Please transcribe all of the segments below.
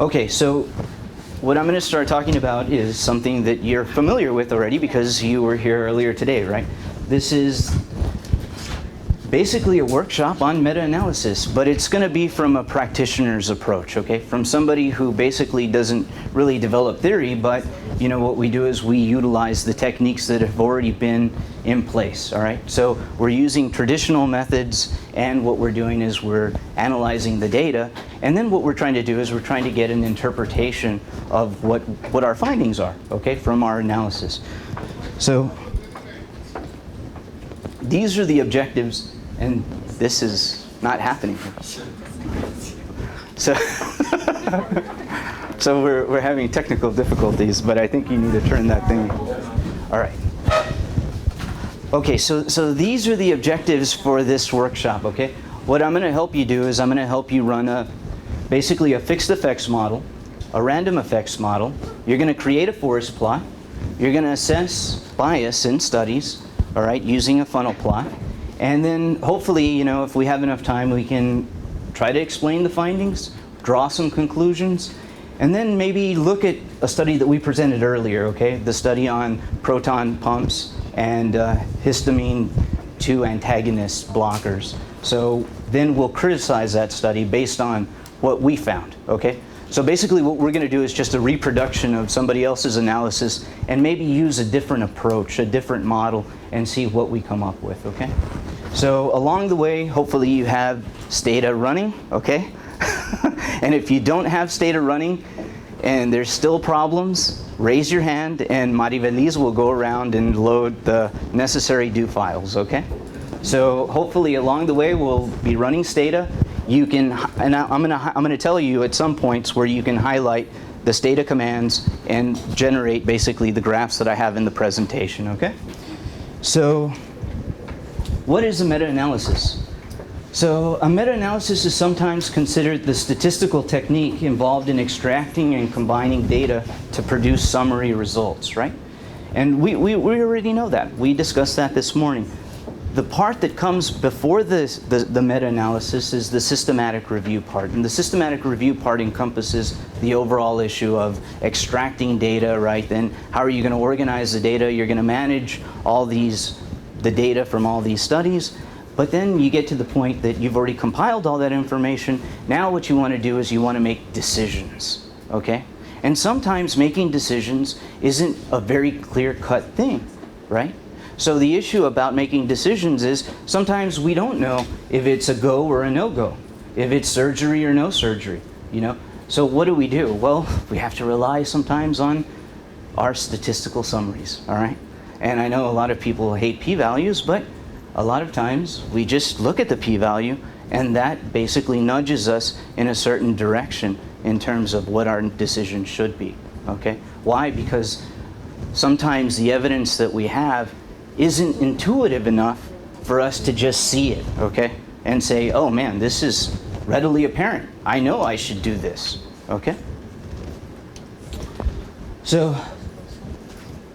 Okay, so what I'm going to start talking about is something that you're familiar with already because you were here earlier today, right? This is basically a workshop on meta-analysis, but it's going to be from a practitioner's approach, okay? From somebody who basically doesn't really develop theory, but you know what we do is we utilize the techniques that have already been in place, all right? So we're using traditional methods, and what we're doing is we're analyzing the data, and then what we're trying to do is we're trying to get an interpretation of what our findings are, okay, from our analysis. So these are the objectives, and this is not happening. So, so we're having technical difficulties, but I think you need to turn that thing. All right. Okay, so these are the objectives for this workshop, okay? What I'm going to help you do is I'm going to help you run basically a fixed effects model, a random effects model. You're going to create a forest plot. You're going to assess bias in studies, all right, using a funnel plot. And then hopefully, you know, if we have enough time, we can try to explain the findings, draw some conclusions, and then maybe look at a study that we presented earlier, okay? The study on proton pumps and histamine 2 antagonist blockers. So then we'll criticize that study based on what we found, okay? So basically what we're going to do is just a reproduction of somebody else's analysis and maybe use a different approach, a different model, and see what we come up with, okay? So along the way, hopefully you have Stata running, okay? And if you don't have Stata running and there's still problems, raise your hand and Maribeliz will go around and load the necessary do files, okay? So hopefully along the way we'll be running Stata. You can, and I'm gonna tell you at some points where you can highlight the Stata commands and generate basically the graphs that I have in the presentation, okay? So what is a meta-analysis? So a meta-analysis is sometimes considered the statistical technique involved in extracting and combining data to produce summary results, right? And we already know that. We discussed that this morning. The part that comes before the meta-analysis is the systematic review part. And the systematic review part encompasses the overall issue of extracting data, right? Then how are you going to organize the data? You're going to manage all the data from all these studies. But then you get to the point that you've already compiled all that information. Now what you want to do is you want to make decisions, okay? And sometimes making decisions isn't a very clear-cut thing, right? So the issue about making decisions is sometimes we don't know if it's a go or a no-go, if it's surgery or no surgery, you know? So what do? Well, we have to rely sometimes on our statistical summaries, all right? And I know a lot of people hate p-values, but a lot of times we just look at the p-value and that basically nudges us in a certain direction in terms of what our decision should be, okay? Why? Because sometimes the evidence that we have isn't intuitive enough for us to just see it, okay? And say, oh man, this is readily apparent. I know I should do this, okay? So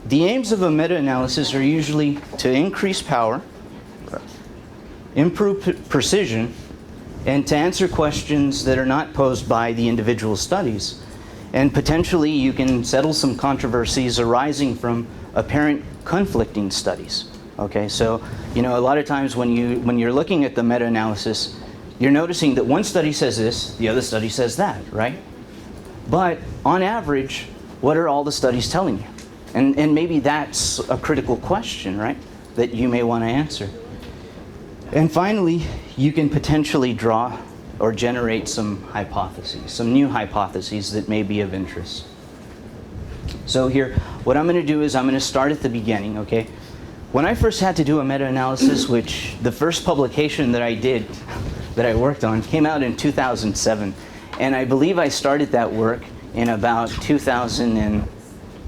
the aims of a meta-analysis are usually to increase power, improve precision, and to answer questions that are not posed by the individual studies. And potentially you can settle some controversies arising from apparent conflicting studies. Okay, so you know a lot of times when you're looking at the meta-analysis, you're noticing that one study says this, the other study says that, right? But on average, what are all the studies telling you? And maybe that's a critical question, right? That you may want to answer. And finally, you can potentially draw or generate some hypotheses, some new hypotheses that may be of interest. So here, what I'm going to do is I'm going to start at the beginning, okay? When I first had to do a meta-analysis, which the first publication that I did, that I worked on, came out in 2007. And I believe I started that work in about 2000 and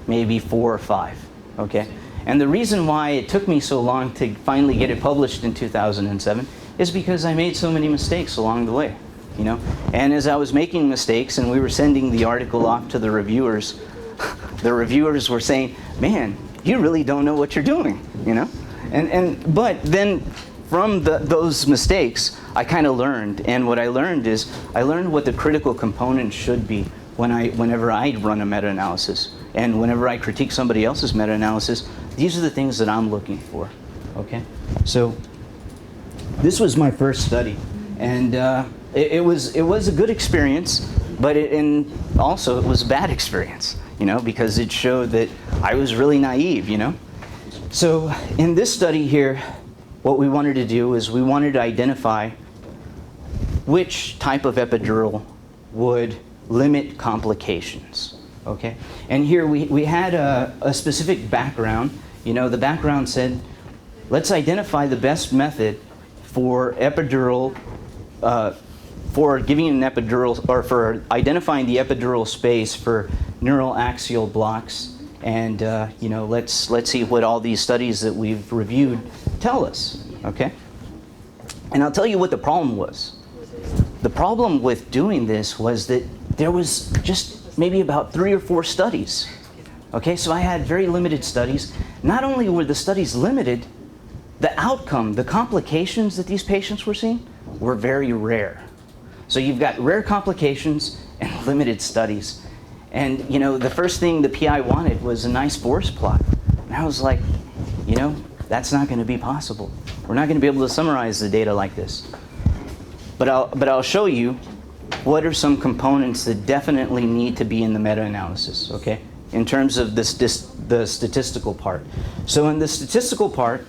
maybe 4 or 5, okay? And the reason why it took me so long to finally get it published in 2007 is because I made so many mistakes along the way, you know? And as I was making mistakes and we were sending the article off to the reviewers were saying, man, you really don't know what you're doing, you know? But then from those mistakes, I kind of learned. And what I learned is, I learned what the critical components should be whenever I run a meta-analysis. And whenever I critique somebody else's meta-analysis, these are the things that I'm looking for, okay? So this was my first study, and it was a good experience, but also it was a bad experience, you know, because it showed that I was really naive, you know? So in this study here, what we wanted to do is we wanted to identify which type of epidural would limit complications, okay? And here we had a specific background. You know, the background said, let's identify the best method for epidural, for giving an epidural, or for identifying the epidural space for neural axial blocks. And you know, let's see what all these studies that we've reviewed tell us, okay? And I'll tell you what the problem was. The problem with doing this was that there was just maybe about 3 or 4 studies, okay? So I had very limited studies. Not only were the studies limited, the outcome, the complications that these patients were seeing were very rare. So you've got rare complications and limited studies. And you know, the first thing the PI wanted was a nice forest plot. And I was like, you know, that's not going to be possible. We're not going to be able to summarize the data like this. But I'll show you what are some components that definitely need to be in the meta-analysis, okay? In terms of the statistical part. So in the statistical part,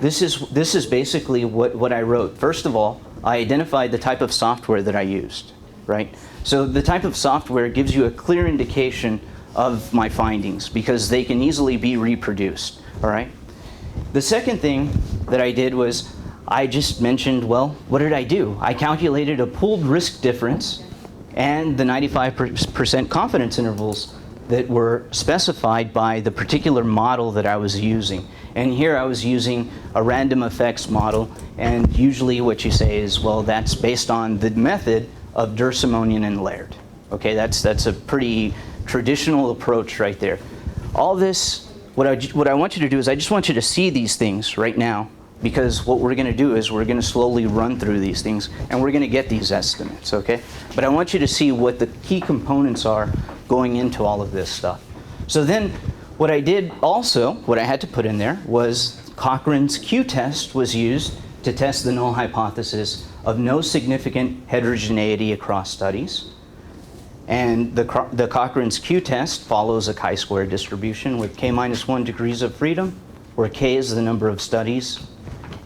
this is basically what I wrote. First of all, I identified the type of software that I used, right? So the type of software gives you a clear indication of my findings because they can easily be reproduced, all right? The second thing that I did was I just mentioned, well, what did I do? I calculated a pooled risk difference and the 95% confidence intervals that were specified by the particular model that I was using. And here I was using a random effects model, and usually what you say is, well, that's based on the method of Dursimonian and Laird. Okay, that's a pretty traditional approach right there. All this, what I want you to do is I just want you to see these things right now, because what we're going to do is we're going to slowly run through these things and we're going to get these estimates, okay? But I want you to see what the key components are going into all of this stuff. So then what I did also, what I had to put in there was Cochrane's Q test was used to test the null hypothesis of no significant heterogeneity across studies. And the Cochrane's Q test follows a chi-square distribution with k-1 degrees of freedom, where k is the number of studies.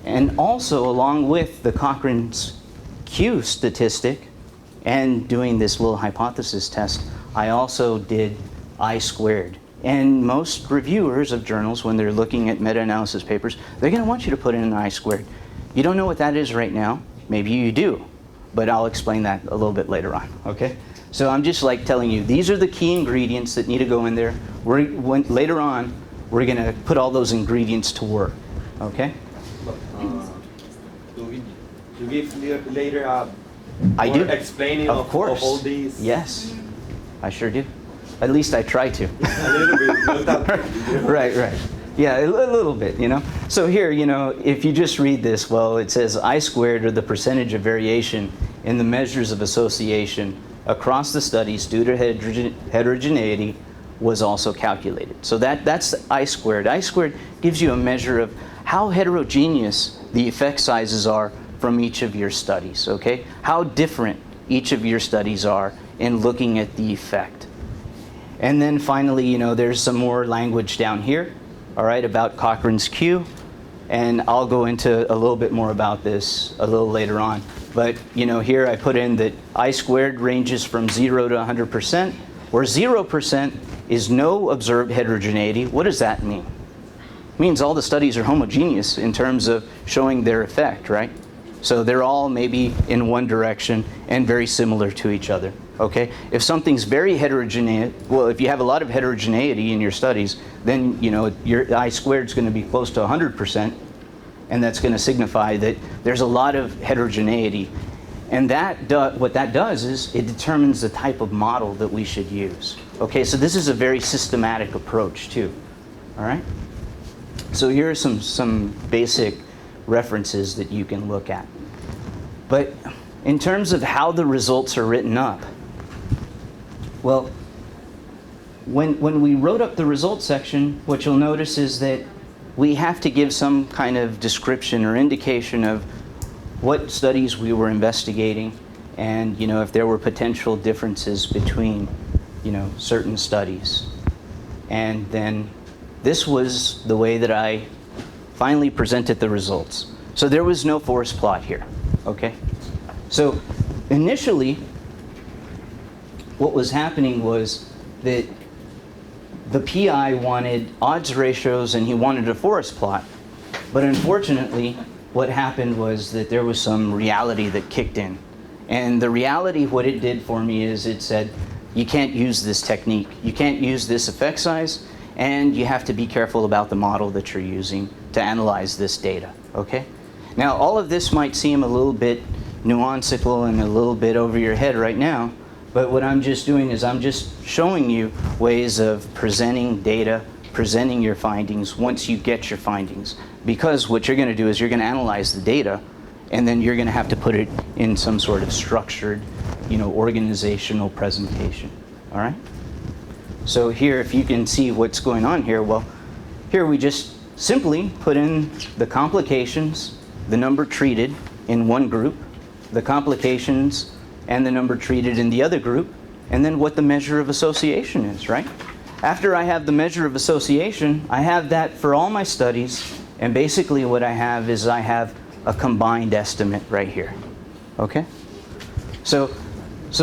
And also, along with the Cochrane's Q statistic and doing this little hypothesis test, I also did I-squared. And most reviewers of journals, when they're looking at meta-analysis papers, they're going to want you to put in an I-squared. You don't know what that is right now. Maybe you do, but I'll explain that a little bit later on, okay? So I'm just like telling you, these are the key ingredients that need to go in there. Later on, we're going to put all those ingredients to work, okay? You give later I do. Explaining of all these? Yes, I sure do. At least I try to. A little bit. Not that. Right. Yeah, a little bit, you know. So here, you know, if you just read this, well, it says I-squared, or the percentage of variation in the measures of association across the studies due to heterogeneity was also calculated. So that's I-squared. I-squared gives you a measure of how heterogeneous the effect sizes are from each of your studies, okay? How different each of your studies are in looking at the effect. And then finally, you know, there's some more language down here, all right, about Cochrane's Q. And I'll go into a little bit more about this a little later on. But, you know, here I put in that I-squared ranges from 0 to 100%, where 0% is no observed heterogeneity. What does that mean? It means all the studies are homogeneous in terms of showing their effect, right? So they're all maybe in one direction and very similar to each other, okay? If something's very heterogeneous, well, if you have a lot of heterogeneity in your studies, then, you know, your I-squared is going to be close to 100%, and that's going to signify that there's a lot of heterogeneity. And what that does is it determines the type of model that we should use. Okay, so this is a very systematic approach too, all right? So here are some basic references that you can look at. But in terms of how the results are written up, Well, when we wrote up the results section, what you'll notice is that we have to give some kind of description or indication of what studies we were investigating, and if there were potential differences between certain studies. And then this was the way that I finally presented the results. So there was no forest plot here, okay? So initially, what was happening was that the PI wanted odds ratios and he wanted a forest plot, but unfortunately, what happened was that there was some reality that kicked in. And the reality, what it did for me is it said, you can't use this technique, you can't use this effect size, and you have to be careful about the model that you're using to analyze this data, okay? Now, all of this might seem a little bit nuancical and a little bit over your head right now, but what I'm just doing is I'm just showing you ways of presenting data, presenting your findings once you get your findings. Because what you're going to do is you're going to analyze the data, and then you're going to have to put it in some sort of structured, organizational presentation, all right? So here, if you can see what's going on here, well, here we just simply put in the complications, the number treated in one group, the complications and the number treated in the other group, and then what the measure of association is, right? After I have the measure of association, I have that for all my studies, and basically what I have is I have a combined estimate right here, okay? So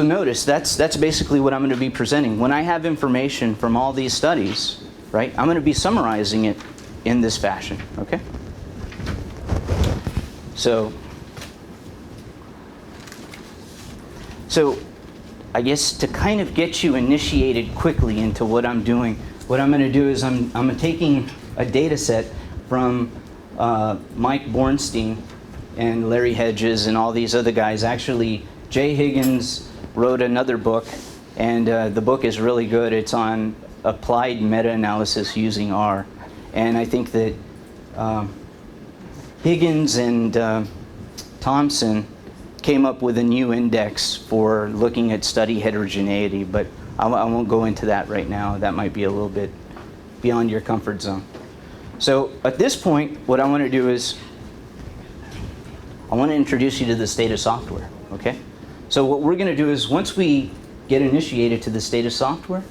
notice, that's basically what I'm going to be presenting. When I have information from all these studies, right, I'm going to be summarizing it in this fashion, okay? So I guess to kind of get you initiated quickly into what I'm doing, what I'm going to do is I'm taking a data set from Mike Bornstein and Larry Hedges and all these other guys. Actually, Jay Higgins wrote another book, and the book is really good. It's on applied meta-analysis using R. And I think that Higgins and Thompson came up with a new index for looking at study heterogeneity, but I won't go into that right now. That might be a little bit beyond your comfort zone. So at this point, what I want to do is I want to introduce you to the Stata software, okay? So what we're going to do is once we get initiated to the Stata software,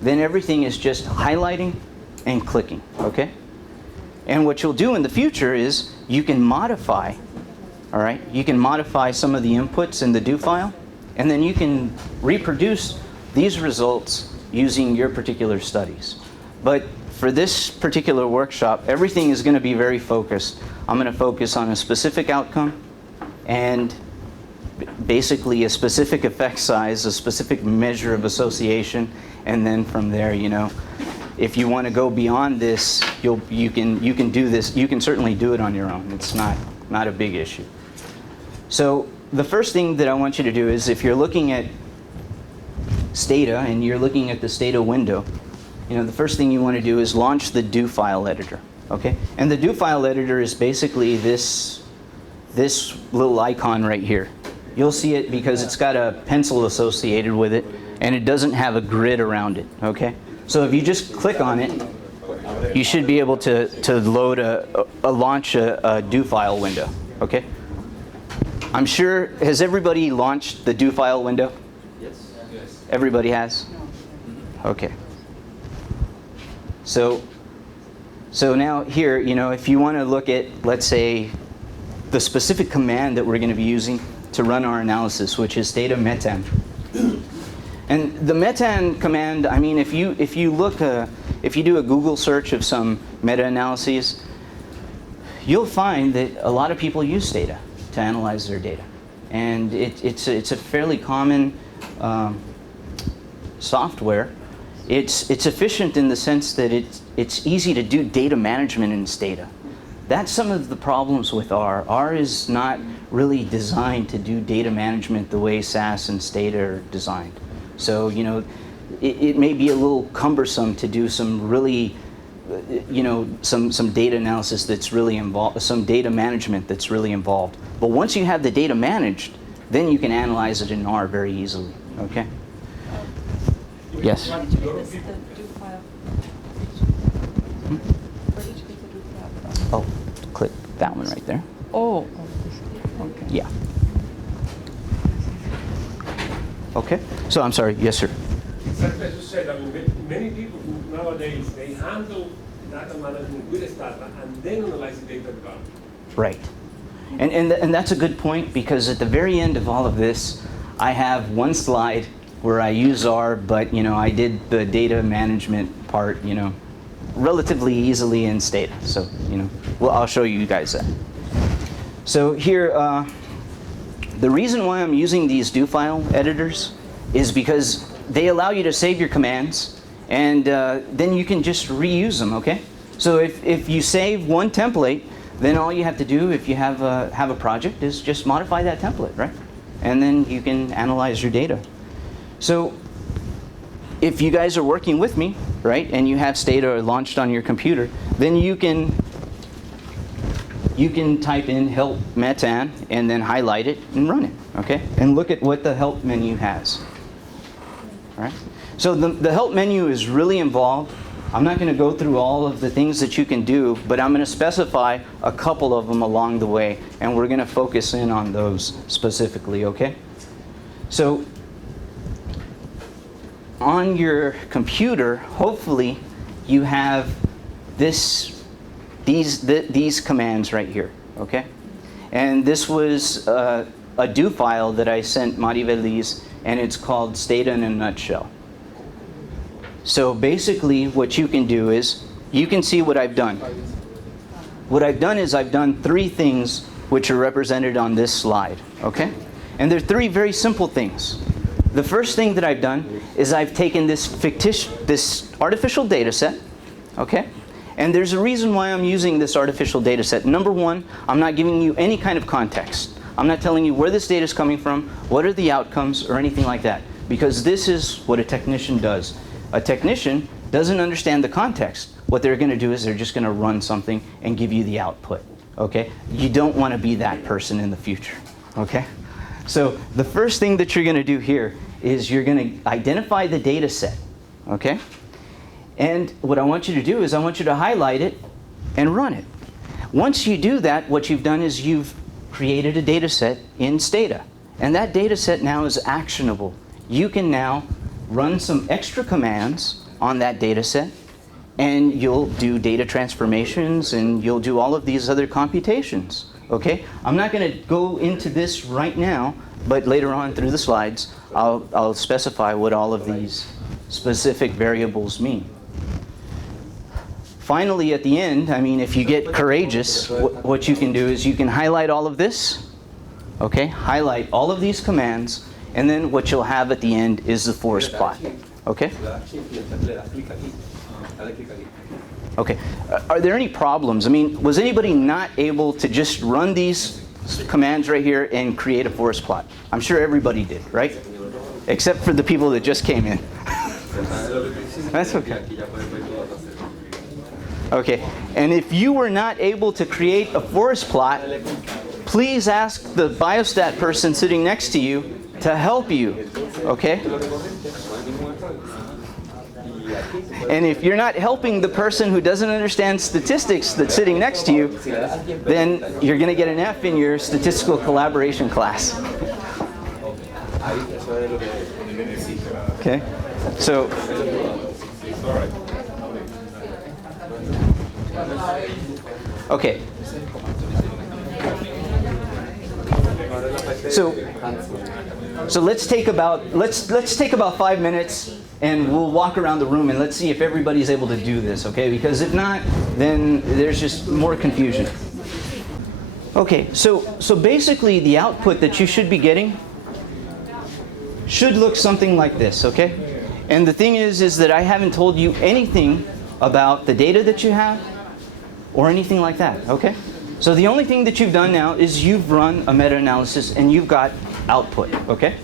then everything is just highlighting and clicking, okay? And what you'll do in the future is you can modify, all right? You can modify some of the inputs in the do file, and then you can reproduce these results using your particular studies. But for this particular workshop, everything is going to be very focused. I'm going to focus on a specific outcome and basically a specific effect size, a specific measure of association, and then from there, if you want to go beyond this, you can do this. You can certainly do it on your own. It's not a big issue. So the first thing that I want you to do is if you're looking at Stata and you're looking at the Stata window, the first thing you want to do is launch the do file editor, okay? And the do file editor is basically this little icon right here. You'll see it because it's got a pencil associated with it, and it doesn't have a grid around it, okay? So if you just click on it, you should be able to load launch a do file window, okay? I'm sure, has everybody launched the do file window? Yes. Everybody has? Okay. So now here, if you want to look at, let's say, the specific command that we're going to be using to run our analysis, which is Stata metan. And the metan command, I mean, if you do a Google search of some meta-analyses, you'll find that a lot of people use Stata to analyze their data, and it's a fairly common software. It's efficient in the sense that it's easy to do data management in Stata. That's some of the problems with R. R is not really designed to do data management the way SAS and Stata are designed. So, it may be a little cumbersome to do some really, some data analysis that's really involved, some data management that's really involved. But once you have the data managed, then you can analyze it in R very easily, okay? Yes. For each bit is the do file. For each bit the do file. Oh, click that one right there. Oh, okay. Yeah. Okay. So I'm sorry. Yes, sir. Exactly as you said, I mean, many people nowadays, they handle data management with Stata and then analyze the data with Untitled. Right. And that's a good point, because at the very end of all of this, I have one slide where I use R, but I did the data management part, relatively easily in Stata. So, well, I'll show you guys that. So here, the reason why I'm using these do file editors is because they allow you to save your commands, and then you can just reuse them, okay? So if you save one template, then all you have to do, if you have a project, is just modify that template, right? And then you can analyze your data. So if you guys are working with me, right, and you have Stata launched on your computer, then you can type in help metan and then highlight it and run it, okay? And look at what the help menu has. All right? So the help menu is really involved. I'm not going to go through all of the things that you can do, but I'm going to specify a couple of them along the way, and we're going to focus in on those specifically, okay? So on your computer, hopefully you have these commands right here, okay? And this was a do file that I sent Maribeliz, and it's called Stata in a Nutshell. So basically what you can do is, you can see what I've done. What I've done is I've done three things which are represented on this slide, okay? And they're three very simple things. The first thing that I've done is I've taken this artificial data set, okay? And there's a reason why I'm using this artificial data set. Number one, I'm not giving you any kind of context. I'm not telling you where this data is coming from, what are the outcomes, or anything like that. Because this is what a technician does. A technician doesn't understand the context. What they're going to do is they're just going to run something and give you the output, okay? You don't want to be that person in the future, okay? So the first thing that you're going to do here is you're going to identify the data set, okay? And what I want you to do is I want you to highlight it and run it. Once you do that, what you've done is you've created a data set in Stata. And that data set now is actionable. You can now run some extra commands on that data set, and you'll do data transformations, and you'll do all of these other computations, okay? I'm not going to go into this right now, but later on through the slides, I'll specify what all of these specific variables mean. Finally, at the end, I mean, if you get courageous, what you can do is you can highlight all of this, okay? Highlight all of these commands, and then what you'll have at the end is the forest plot, okay? Okay. Are there any problems? I mean, was anybody not able to just run these commands right here and create a forest plot? I'm sure everybody did, right? Except for the people that just came in. That's okay. Okay. And if you were not able to create a forest plot, please ask the biostat person sitting next to you to help you, okay? And if you're not helping the person who doesn't understand statistics that's sitting next to you, then you're going to get an F in your statistical collaboration class. Okay? So, okay. So let's take about 5 minutes, and we'll walk around the room and let's see if everybody's able to do this, okay? Because if not, then there's just more confusion. Okay, so basically the output that you should be getting should look something like this, okay? And the thing is that I haven't told you anything about the data that you have or anything like that, okay? So the only thing that you've done now is you've run a meta-analysis and you've got output, okay?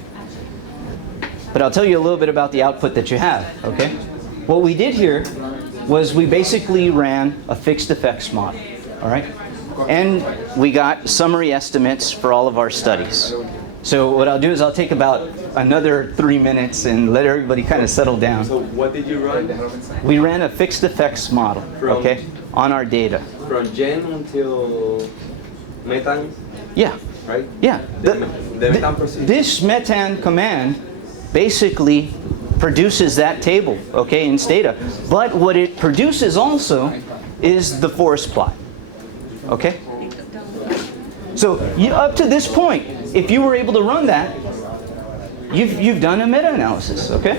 But I'll tell you a little bit about the output that you have, okay? What we did here was we basically ran a fixed effects model, all right? And we got summary estimates for all of our studies. So what I'll do is I'll take about another 3 minutes and let everybody kind of settle down. So what did you run? We ran a fixed effects model, okay, on our data. From gen until metan, Yeah, right? yeah. The metan procedure. This metan command basically produces that table, okay, in Stata. But what it produces also is the forest plot, okay? So up to this point, if you were able to run that, you've done a meta-analysis, okay?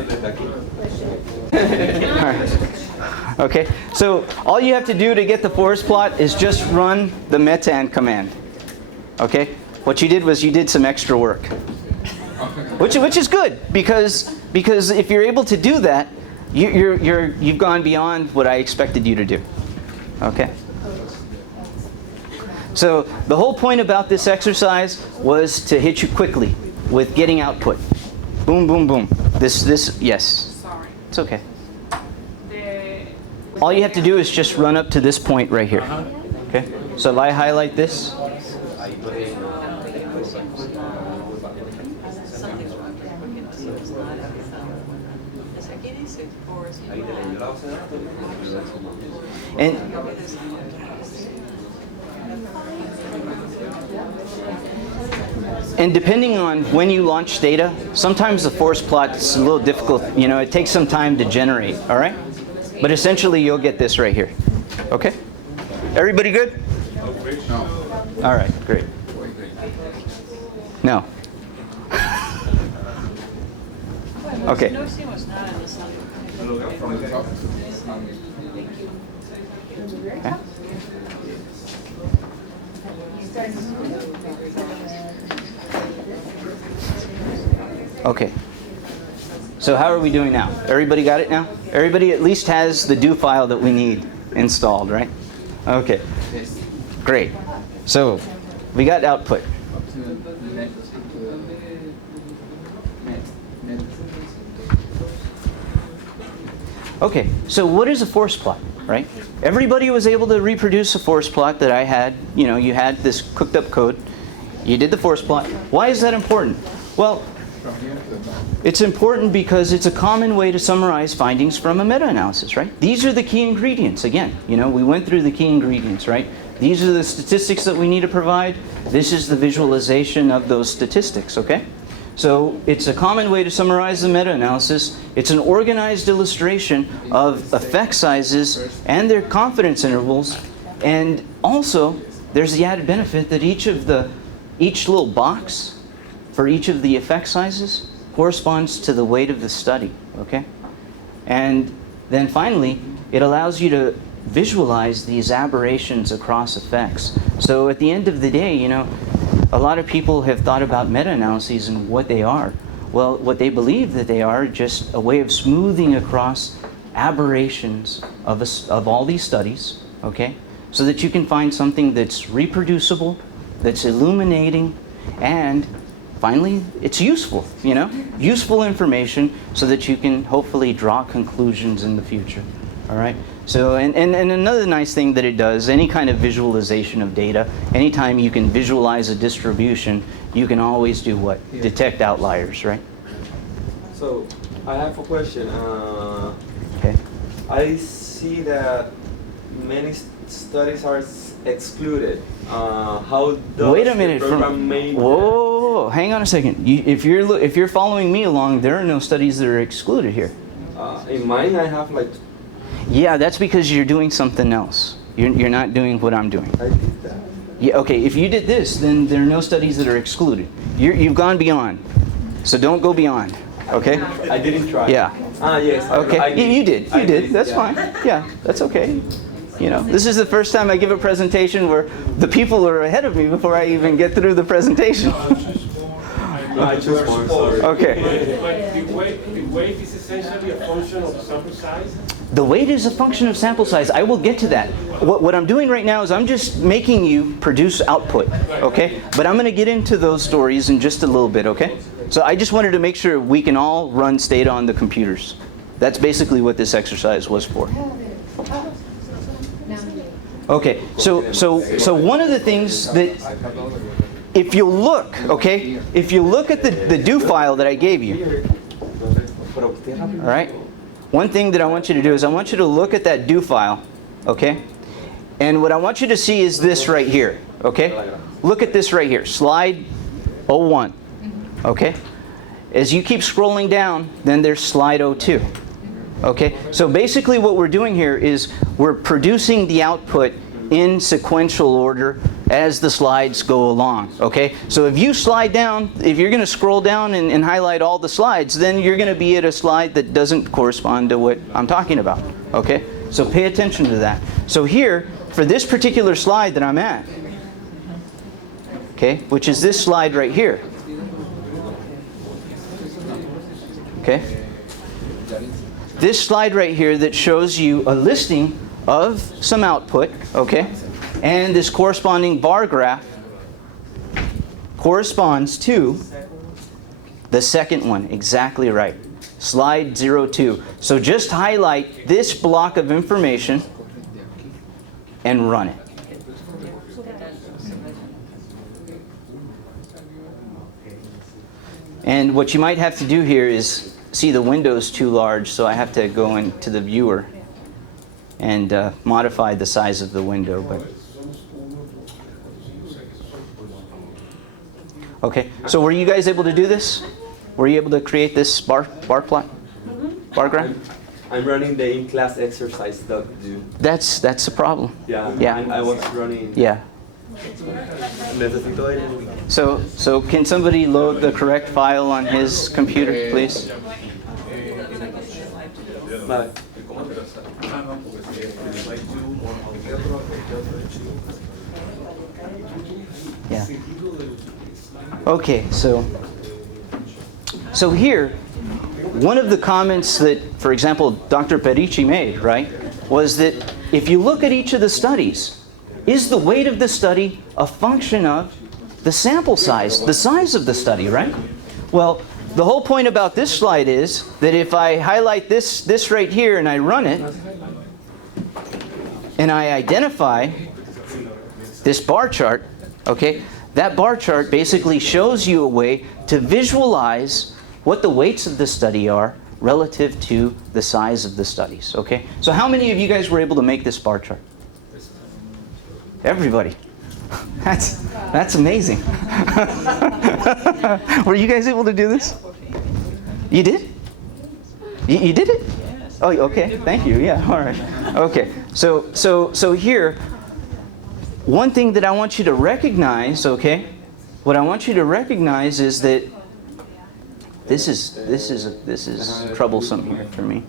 All right. Okay, so all you have to do to get the forest plot is just run the metan command, okay? What you did was you did some extra work, which is good because if you're able to do that, you've gone beyond what I expected you to do, okay? So the whole point about this exercise was to hit you quickly with getting output. Boom, boom, boom. This, yes. Sorry. It's okay. All you have to do is just run up to this point right here. Okay? So if I highlight this, Something's wrong with the it's not es aquí dice forest and depending on when you launch data, sometimes the forest plot is a little difficult. You know, it takes some time to generate. All right? But essentially, you'll get this right here. Okay? Everybody good? No. All right, great. No. Okay. No hicimos nada en esa. From the top. Okay. Okay. So how are we doing now? Everybody got it now? Everybody at least has the do file that we need installed, right? Okay. Yes. Great. So we got output. Up to net. Net. Okay, so what is a forest plot, right? Everybody was able to reproduce a forest plot that I had. You know, you had this cooked up code. You did the forest plot. Why is that important? Well, From here to the top. it's important because it's a common way to summarize findings from a meta-analysis, right? These are the key ingredients. Again, you know, we went through the key ingredients, right? These are the statistics that we need to provide. This is the visualization of those statistics, okay? So it's a common way to summarize the meta-analysis. It's an organized illustration of effect sizes and their confidence intervals. And also, there's the added benefit that each little box for each of the effect sizes corresponds to the weight of the study, okay? And then finally, it allows you to visualize these aberrations across effects. So at the end of the day, you know, a lot of people have thought about meta-analyses and what they are. Well, what they believe that they are just a way of smoothing across aberrations of all these studies, okay? So that you can find something that's reproducible, that's illuminating, and finally, it's useful, you know? Useful information so that you can hopefully draw conclusions in the future, all right? So, and another nice thing that it does, any kind of visualization of data, anytime you can visualize a distribution, you can always do what? Detect outliers, right? So I have a question. Okay. I see that many studies are excluded. How does Wait a the minute. program make Whoa, hang on a second. If you're following me along, there are no studies that are excluded here. in mine, I have like Yeah, that's because you're doing something else. You're not doing what I'm doing. I did that. Yeah, okay, if you did this, then there are no studies that are excluded. You've gone beyond. So don't go beyond, okay? I didn't try. Yeah. Yes. Okay, I you did. I You did. That's yeah. fine. Yeah, that's okay. You know, this is the first time I give a presentation where the people are ahead of me before I even get through the presentation. No, I choose one. Sorry. Okay. But the weight is essentially a function of the sample size. The weight is a function of sample size. I will get to that. What I'm doing right now is I'm just making you produce output, okay? But I'm going to get into those stories in just a little bit, okay? So I just wanted to make sure we can all run Stata on the computers. That's basically what this exercise was for. Okay, so one of the things that if you look, okay, if you look at the do file that I gave you, all right, one thing that I want you to do is I want you to look at that do file, okay, and what I want you to see is this right here, okay? Look at this right here, slide 01, okay? As you keep scrolling down, then there's slide 02. Okay, so basically what we're doing here is we're producing the output in sequential order as the slides go along. Okay, so if you slide down, if you're going to scroll down and highlight all the slides, then you're going to be at a slide that doesn't correspond to what I'm talking about. Okay, so pay attention to that. So here, for this particular slide that I'm at, okay, which is this slide right here. Okay. This slide right here that shows you a listing of some output, okay, and this corresponding bar graph corresponds to the second one, exactly right, slide 02. So just highlight this block of information and run it. And what you might have to do here is, see, the window's too large, so I have to go into the viewer and modify the size of the window. But okay, so were you guys able to do this? Were you able to create this bar plot? Bar graph? I'm running the in-class exercise that do. That's the problem. Yeah. Yeah. I was running. Yeah. Necesito el. So can somebody load the correct file on his computer, please? Vale. Yeah. Okay, so here, one of the comments that, for example, Dr. Perici made, right, was that if you look at each of the studies, is the weight of the study a function of the sample size, the size of the study, right? Well, the whole point about this slide is that if I highlight this right here and I run it, and I identify this bar chart, okay, that bar chart basically shows you a way to visualize what the weights of the study are relative to the size of the studies, okay? So how many of you guys were able to make this bar chart? Everybody. That's amazing. Were you guys able to do this? You did? You did it? Oh, okay. Thank you. Yeah. All right. Okay. So here, one thing that I want you to recognize, okay? What I want you to recognize is that this is troublesome here for me.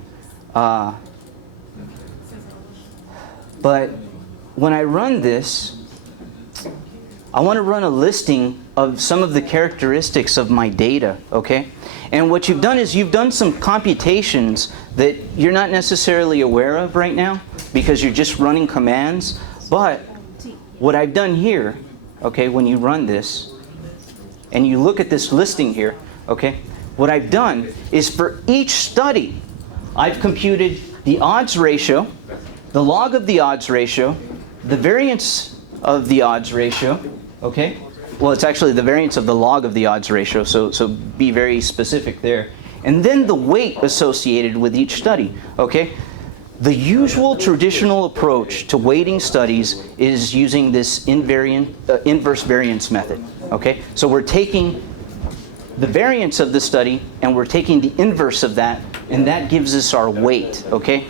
But when I run this, I want to run a listing of some of the characteristics of my data, okay? And what you've done is you've done some computations that you're not necessarily aware of right now because you're just running commands. But what I've done here, okay, when you run this and you look at this listing here, okay, what I've done is for each study, I've computed the odds ratio, the log of the odds ratio, the variance of the odds ratio, okay? Well, it's actually the variance of the log of the odds ratio, so be very specific there. And then the weight associated with each study, okay? The usual traditional approach to weighting studies is using this inverse variance method, okay? So we're taking the variance of the study and we're taking the inverse of that, and that gives us our weight, okay?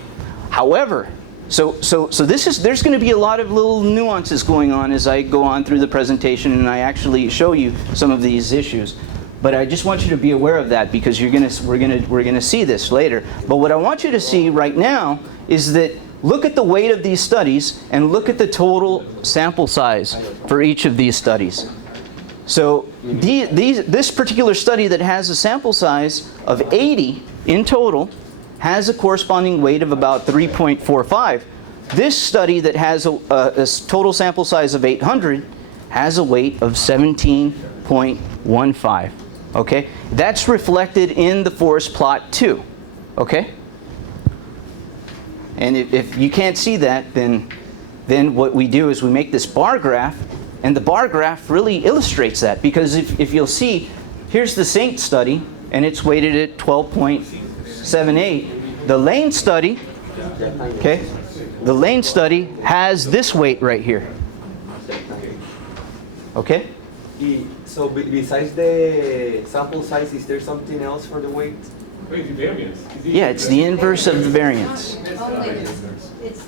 However, so there's going to be a lot of little nuances going on as I go on through the presentation and I actually show you some of these issues. But I just want you to be aware of that because we're going to see this later. But what I want you to see right now is that look at the weight of these studies and look at the total sample size for each of these studies. So this particular study that has a sample size of 80 in total has a corresponding weight of about 3.45. This study that has a total sample size of 800 has a weight of 17.15. Okay? That's reflected in the forest plot too. Okay? And if you can't see that, then what we do is we make this bar graph And the bar graph really illustrates that, because if you'll see, here's the Saint study, and it's weighted at 12.78. The Lane study, okay, the Lane study has this weight right here. Okay? So besides the sample size, is there something else for the weight? Wait, the variance. Yeah, it's the inverse of the variance. Only it's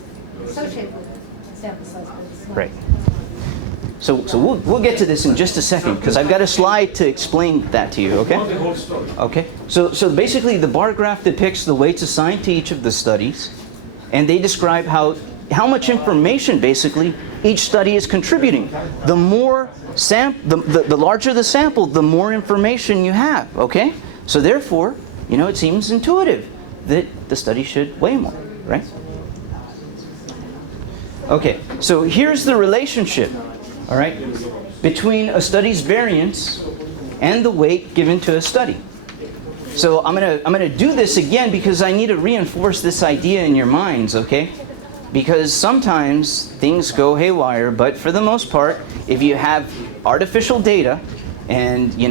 associated with sample size, but it's not. Right. So we'll get to this in just a second, because I've got a slide to explain that to you, Not okay? the whole story. Okay. So basically the bar graph depicts the weights assigned to each of the studies, and they describe how much information basically each study is contributing. The more the larger the sample, the more information you have, okay? So therefore, it seems intuitive that the study should weigh more, right? Okay, so here's the relationship, all right, between a study's variance and the weight given to a study. So I'm gonna do this again because I need to reinforce this idea in your minds, okay? Because sometimes things go haywire, but for the most part, if you have artificial data and you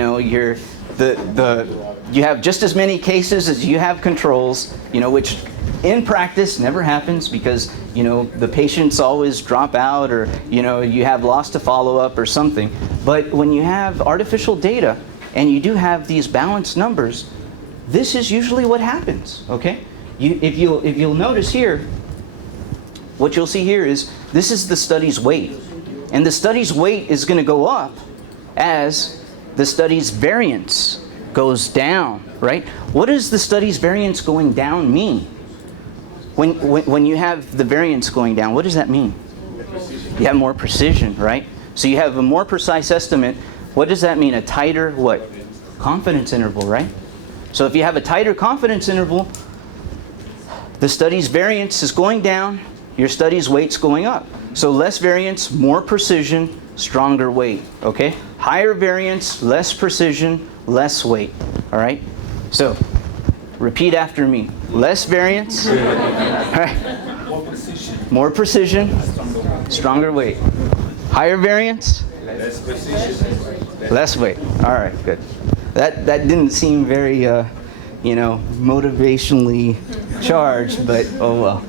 have just as many cases as you have controls, which in practice never happens because the patients always drop out, or you have loss to follow up or something. But when you have artificial data and you do have these balanced numbers, this is usually what happens, okay? If you'll notice here, what you'll see here is this is the study's weight. And the study's weight is going to go up as the study's variance goes down, right? What does the study's variance going down mean? When you have the variance going down, what does that mean? You have more precision, right? So you have a more precise estimate. What does that mean? A tighter what? Confidence interval, right? So if you have a tighter confidence interval, the study's variance is going down, your study's weight's going up. So less variance, more precision, stronger weight, okay? Higher variance, less precision, less weight, all right? So repeat after me. Less variance, all right? More precision, stronger weight. Higher variance, less weight. All right, good. That didn't seem very, motivationally charged, but oh well.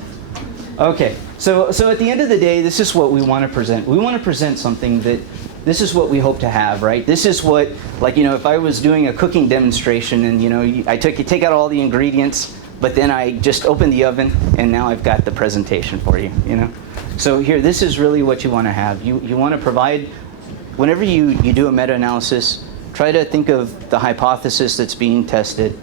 Okay, so at the end of the day, this is what we want to present. We want to present something that this is what we hope to have, right? This is what, if I was doing a cooking demonstration and, I take out all the ingredients, but then I just open the oven and now I've got the presentation for you, So here, this is really what you want to have. You want to provide, whenever you do a meta-analysis, try to think of the hypothesis that's being tested,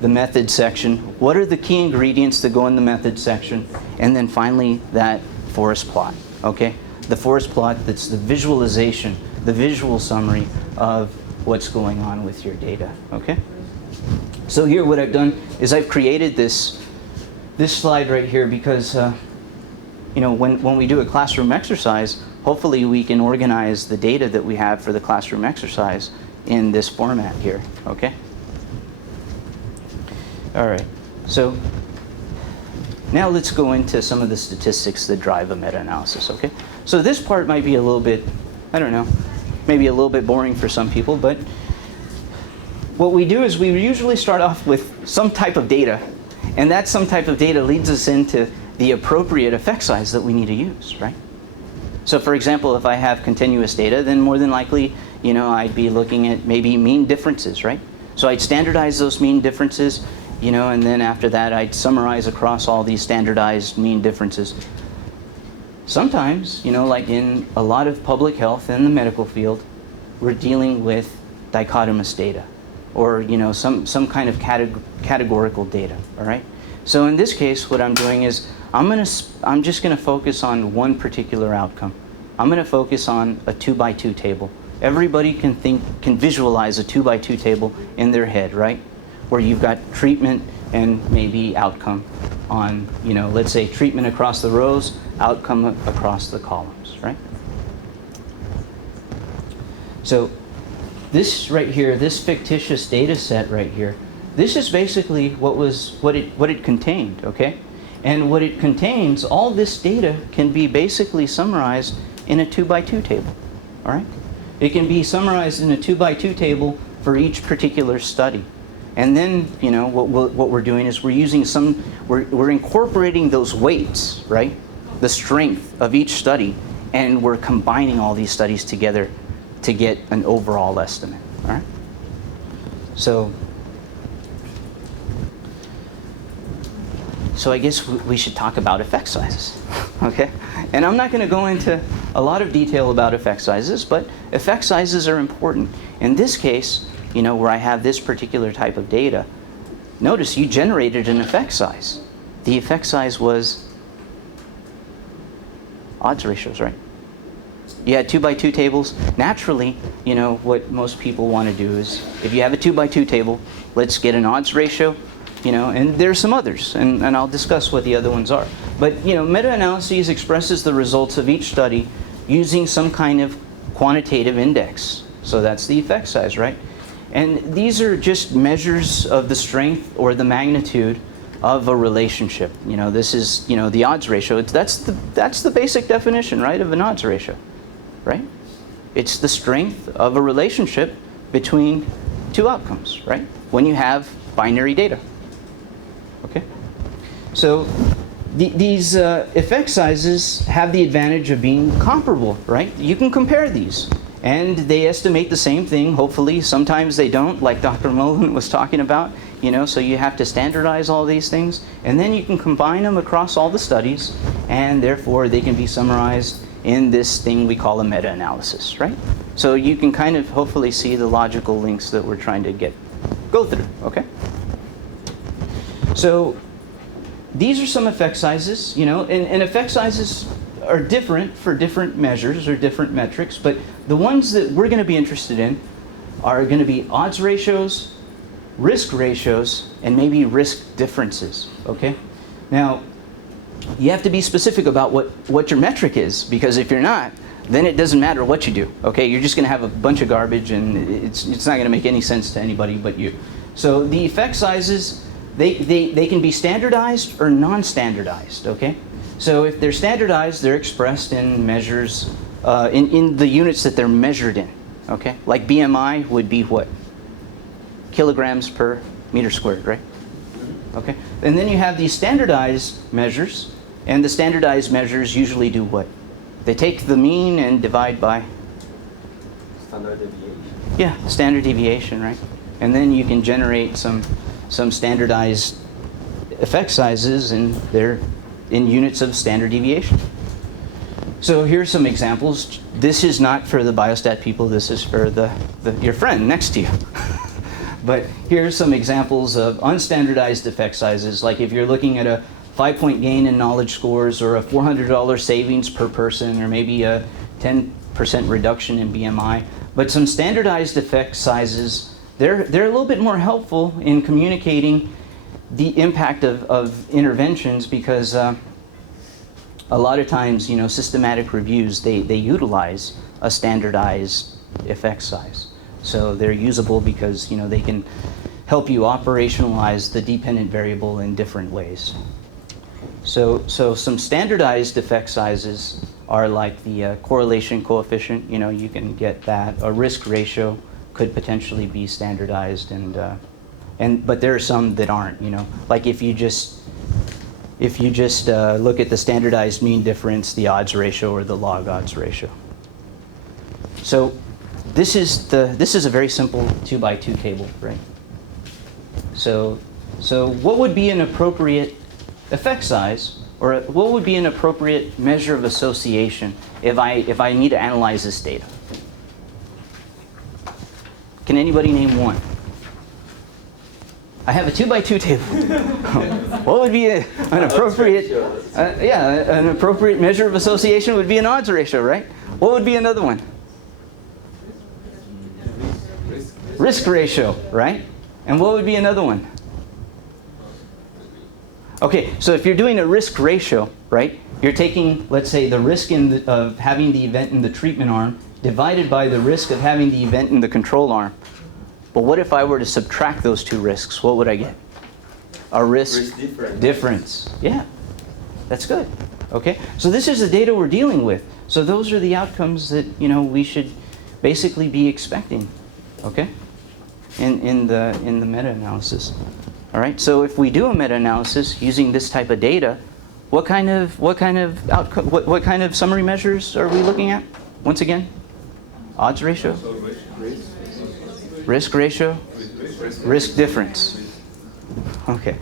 the method section, what are the key ingredients that go in the method section, and then finally that forest plot, okay? The forest plot that's the visualization, the visual summary of what's going on with your data, okay? So here what I've done is I've created this slide right here because, when we do a classroom exercise, hopefully we can organize the data that we have for the classroom exercise in this format here, okay? All right, so now let's go into some of the statistics that drive a meta-analysis, okay? So this part might be a little bit, I don't know, maybe a little bit boring for some people, but what we do is we usually start off with some type of data, and that some type of data leads us into the appropriate effect size that we need to use, right? So for example, if I have continuous data, then more than likely, I'd be looking at maybe mean differences, right? So I'd standardize those mean differences, and then after that, I'd summarize across all these standardized mean differences. Sometimes, like in a lot of public health in the medical field, we're dealing with dichotomous data, or some kind of categorical data, all right? So in this case, what I'm doing is I'm just going to focus on one particular outcome. I'm going to focus on a 2x2 table. Everybody can visualize a 2x2 table in their head, right? Where you've got treatment and maybe outcome on, let's say treatment across the rows, outcome across the columns, right? So this right here, this fictitious data set right here, this is basically what it contained, okay? And what it contains, all this data can be basically summarized in a 2x2 table. All right? It can be summarized in a 2x2 table for each particular study. And then, what we're doing is we're incorporating those weights, right? The strength of each study, and we're combining all these studies together to get an overall estimate. All right? So I guess we should talk about effect sizes, okay? And I'm not going to go into a lot of detail about effect sizes, but effect sizes are important. In this case, where I have this particular type of data, notice you generated an effect size. The effect size was odds ratios, right? You had 2x2 tables. Naturally, what most people want to do is, if you have a 2x2 table, let's get an odds ratio, and there's some others, and I'll discuss what the other ones are. But, meta-analyses expresses the results of each study using some kind of quantitative index. So that's the effect size, right? And these are just measures of the strength or the magnitude of a relationship. This is, the odds ratio. That's the basic definition, right, of an odds ratio, right? It's the strength of a relationship between two outcomes, right? When you have binary data. Okay? So these effect sizes have the advantage of being comparable, right? You can compare these. And they estimate the same thing, hopefully. Sometimes they don't, like Dr. Mullen was talking about. So you have to standardize all these things. And then you can combine them across all the studies. And therefore, they can be summarized in this thing we call a meta-analysis, right? So you can kind of hopefully see the logical links that we're trying to go through, okay? So these are some effect sizes, and effect sizes are different for different measures or different metrics, but the ones that we're going to be interested in are going to be odds ratios, risk ratios, and maybe risk differences, okay? Now, you have to be specific about what your metric is, because if you're not, then it doesn't matter what you do, okay? You're just going to have a bunch of garbage, and it's not going to make any sense to anybody but you. So the effect sizes, they can be standardized or non-standardized, okay? So if they're standardized, they're expressed in measures, in the units that they're measured in, okay? Like BMI would be what? Kilograms per meter squared, right? Okay. And then you have these standardized measures, and the standardized measures usually do what? They take the mean and divide by? Standard deviation. Yeah, standard deviation, right? And then you can generate some standardized effect sizes, and they're in units of standard deviation. So here's some examples. This is not for the biostat people. This is for your friend next to you. But here's some examples of unstandardized effect sizes. Like if you're looking at a 5-point gain in knowledge scores, or a $400 savings per person, or maybe a 10% reduction in BMI. But some standardized effect sizes, they're a little bit more helpful in communicating the impact of interventions, because a lot of times, systematic reviews, they utilize a standardized effect size. So they're usable because, they can help you operationalize the dependent variable in different ways. So some standardized effect sizes are like the correlation coefficient, you can get that. A risk ratio could potentially be standardized, but there are some that aren't, Like if you just look at the standardized mean difference, the odds ratio, or the log odds ratio. So this is a very simple 2x2 table, right? So what would be an appropriate effect size, or what would be an appropriate measure of association if I need to analyze this data? Can anybody name one? I have a 2x2 table. What would be an appropriate? An appropriate measure of association would be an odds ratio, right? What would be another one? Risk ratio, right? And what would be another one? Okay, so if you're doing a risk ratio, right, you're taking, let's say, the risk of having the event in the treatment arm divided by the risk of having the event in the control arm. But what if I were to subtract those two risks? What would I get? A risk difference. Yeah, that's good. Okay, so this is the data we're dealing with. So those are the outcomes that, we should basically be expecting, okay? In the meta-analysis. All right. So if we do a meta-analysis using this type of data, what kind of outcome, what kind of summary measures are we looking at? Once again, odds ratio, risk ratio, risk difference. Okay.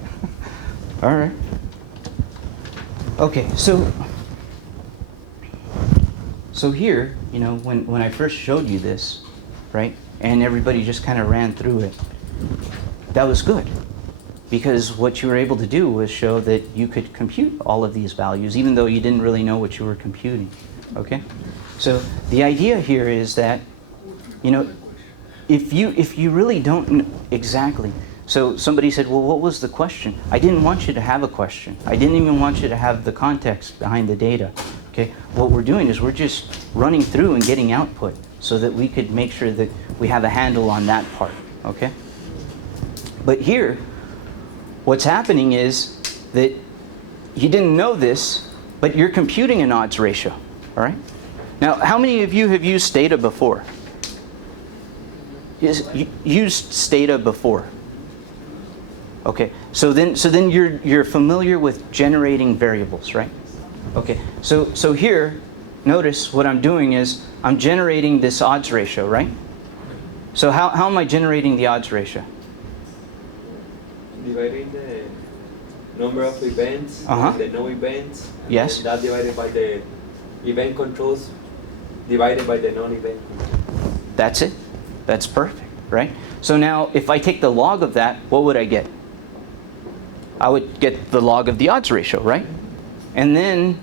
All right. Okay. So here, when I first showed you this, right, and everybody just kind of ran through it, that was good. Because what you were able to do was show that you could compute all of these values, even though you didn't really know what you were computing. Okay? So the idea here is that, if you really don't know exactly. So somebody said, well, what was the question? I didn't want you to have a question. I didn't even want you to have the context behind the data. Okay? What we're doing is we're just running through and getting output so that we could make sure that we have a handle on that part. Okay? But here, what's happening is that you didn't know this, but you're computing an odds ratio. All right? Now, how many of you have used Stata before? Used Stata before? Okay. So then you're familiar with generating variables, right? Okay. So here, notice what I'm doing is I'm generating this odds ratio, right? So how am I generating the odds ratio? Dividing the number of events, Uh-huh. the no events. And Yes. that divided by the event controls divided by the non-event controls. That's it. That's perfect, right? So now, if I take the log of that, what would I get? I would get the log of the odds ratio, right? And then,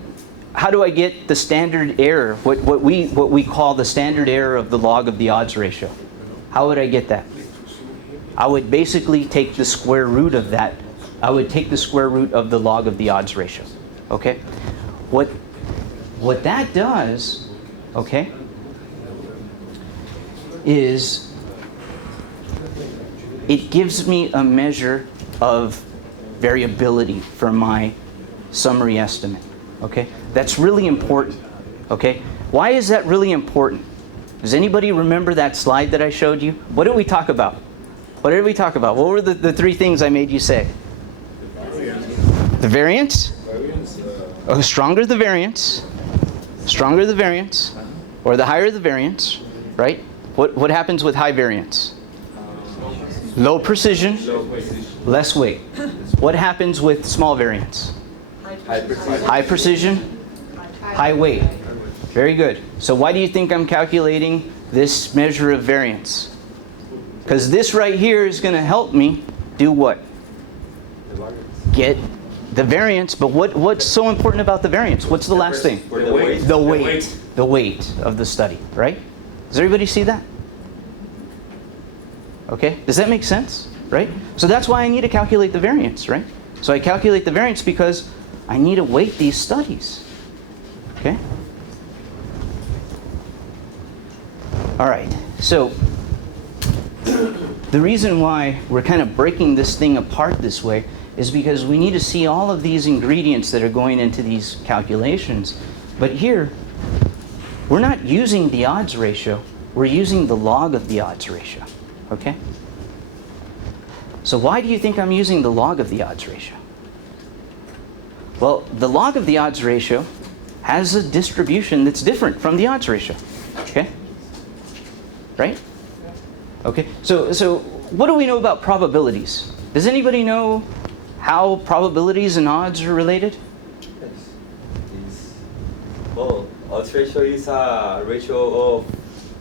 how do I get the standard error? What we call the standard error of the log of the odds ratio? How would I get that? I would basically take the square root of that. I would take the square root of the log of the odds ratio. Okay? What that does, okay, is it gives me a measure of variability for my summary estimate. Okay? That's really important. Okay? Why is that really important? Does anybody remember that slide that I showed you? What did we talk about? What did we talk about? What were the three things I made you say? The variance? Oh, stronger the variance, or the higher the variance, right? What happens with high variance? Low precision, less weight. What happens with small variance? High precision, high weight. Very good. So why do you think I'm calculating this measure of variance? Because this right here is going to help me do what? Get the variance. But what's so important about the variance? What's the last thing? The weight. The weight. The weight of the study, right? Does everybody see that? Okay? Does that make sense? Right? So that's why I need to calculate the variance, right? So I calculate the variance because I need to weight these studies. Okay? All right. So the reason why we're kind of breaking this thing apart this way is because we need to see all of these ingredients that are going into these calculations. But here, we're not using the odds ratio. We're using the log of the odds ratio. Okay? So why do you think I'm using the log of the odds ratio? Well, the log of the odds ratio has a distribution that's different from the odds ratio. Okay? Right? Okay. So what do we know about probabilities? Does anybody know how probabilities and odds are related? Well, odds ratio is a ratio of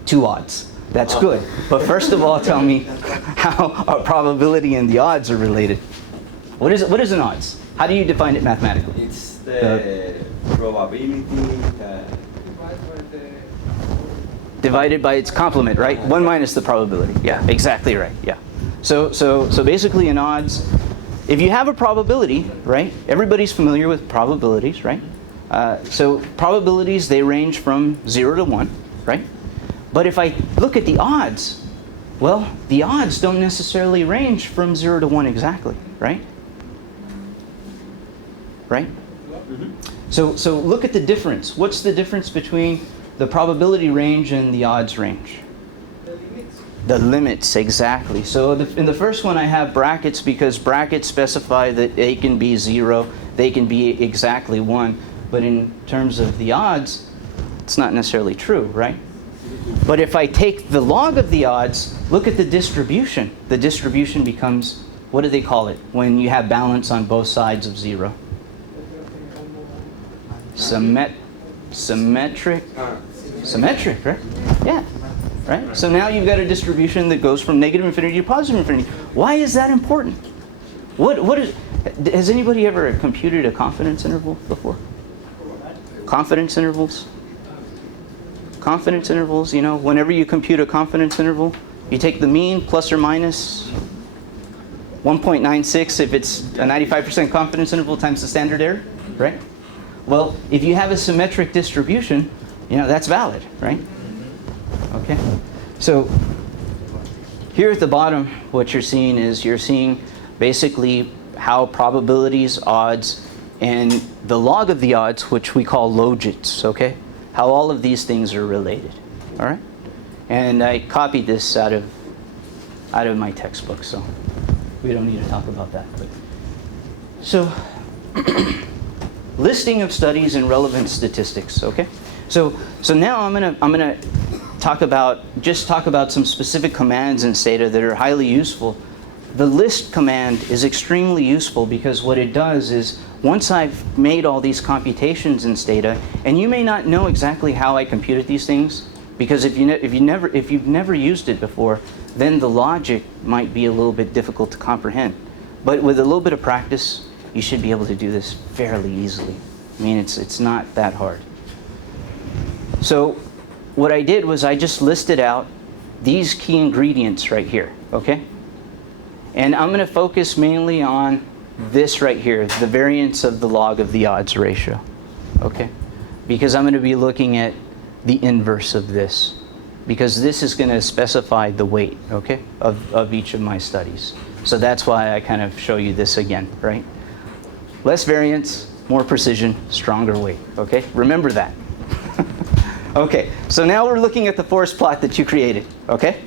2 odds. That's good. But first of all, tell me how a probability and the odds are related. What is an odds? How do you define it mathematically? it's the probability Divided by its complement, right? 1 minus the probability. Yeah, exactly right. Yeah. So basically in odds, if you have a probability, right? Everybody's familiar with probabilities, right? So probabilities, they range from 0 to 1, right? But if I look at the odds, well, the odds don't necessarily range from 0 to 1 exactly, right? Right? So look at the difference. What's the difference between the probability range and the odds range? The limits, exactly. So in the first one I have brackets because brackets specify that they can be 0, they can be exactly 1. But in terms of the odds, it's not necessarily true, right? But if I take the log of the odds, look at the distribution. The distribution becomes, what do they call it when you have balance on both sides of 0? Symmetric, right? Yeah, right? So now you've got a distribution that goes from negative infinity to positive infinity. Why is that important? Has anybody ever computed a confidence interval before? Confidence intervals? Confidence intervals, you know, whenever you compute a confidence interval, you take the mean plus or minus 1.96 if it's a 95% confidence interval times the standard error, right? Well, if you have a symmetric distribution, you know, that's valid, right? Okay. So here at the bottom, what you're seeing is you're seeing basically how probabilities, odds, and the log of the odds, which we call logits, okay? How all of these things are related, all right? And I copied this out of my textbook, so we don't need to talk about that. But so, listing of studies and relevant statistics, okay? So now I'm gonna talk about some specific commands in Stata that are highly useful. The list command is extremely useful because what it does is once I've made all these computations in Stata, and you may not know exactly how I computed these things, because if you've never used it before, then the logic might be a little bit difficult to comprehend. But with a little bit of practice, you should be able to do this fairly easily. I mean, it's not that hard. So what I did was I just listed out these key ingredients right here, okay? And I'm going to focus mainly on this right here, the variance of the log of the odds ratio, okay? Because I'm going to be looking at the inverse of this, because this is going to specify the weight, okay, of each of my studies. So that's why I kind of show you this again, right? Less variance, more precision, stronger weight, okay? Remember that. Okay, so now we're looking at the force plot that you created, okay?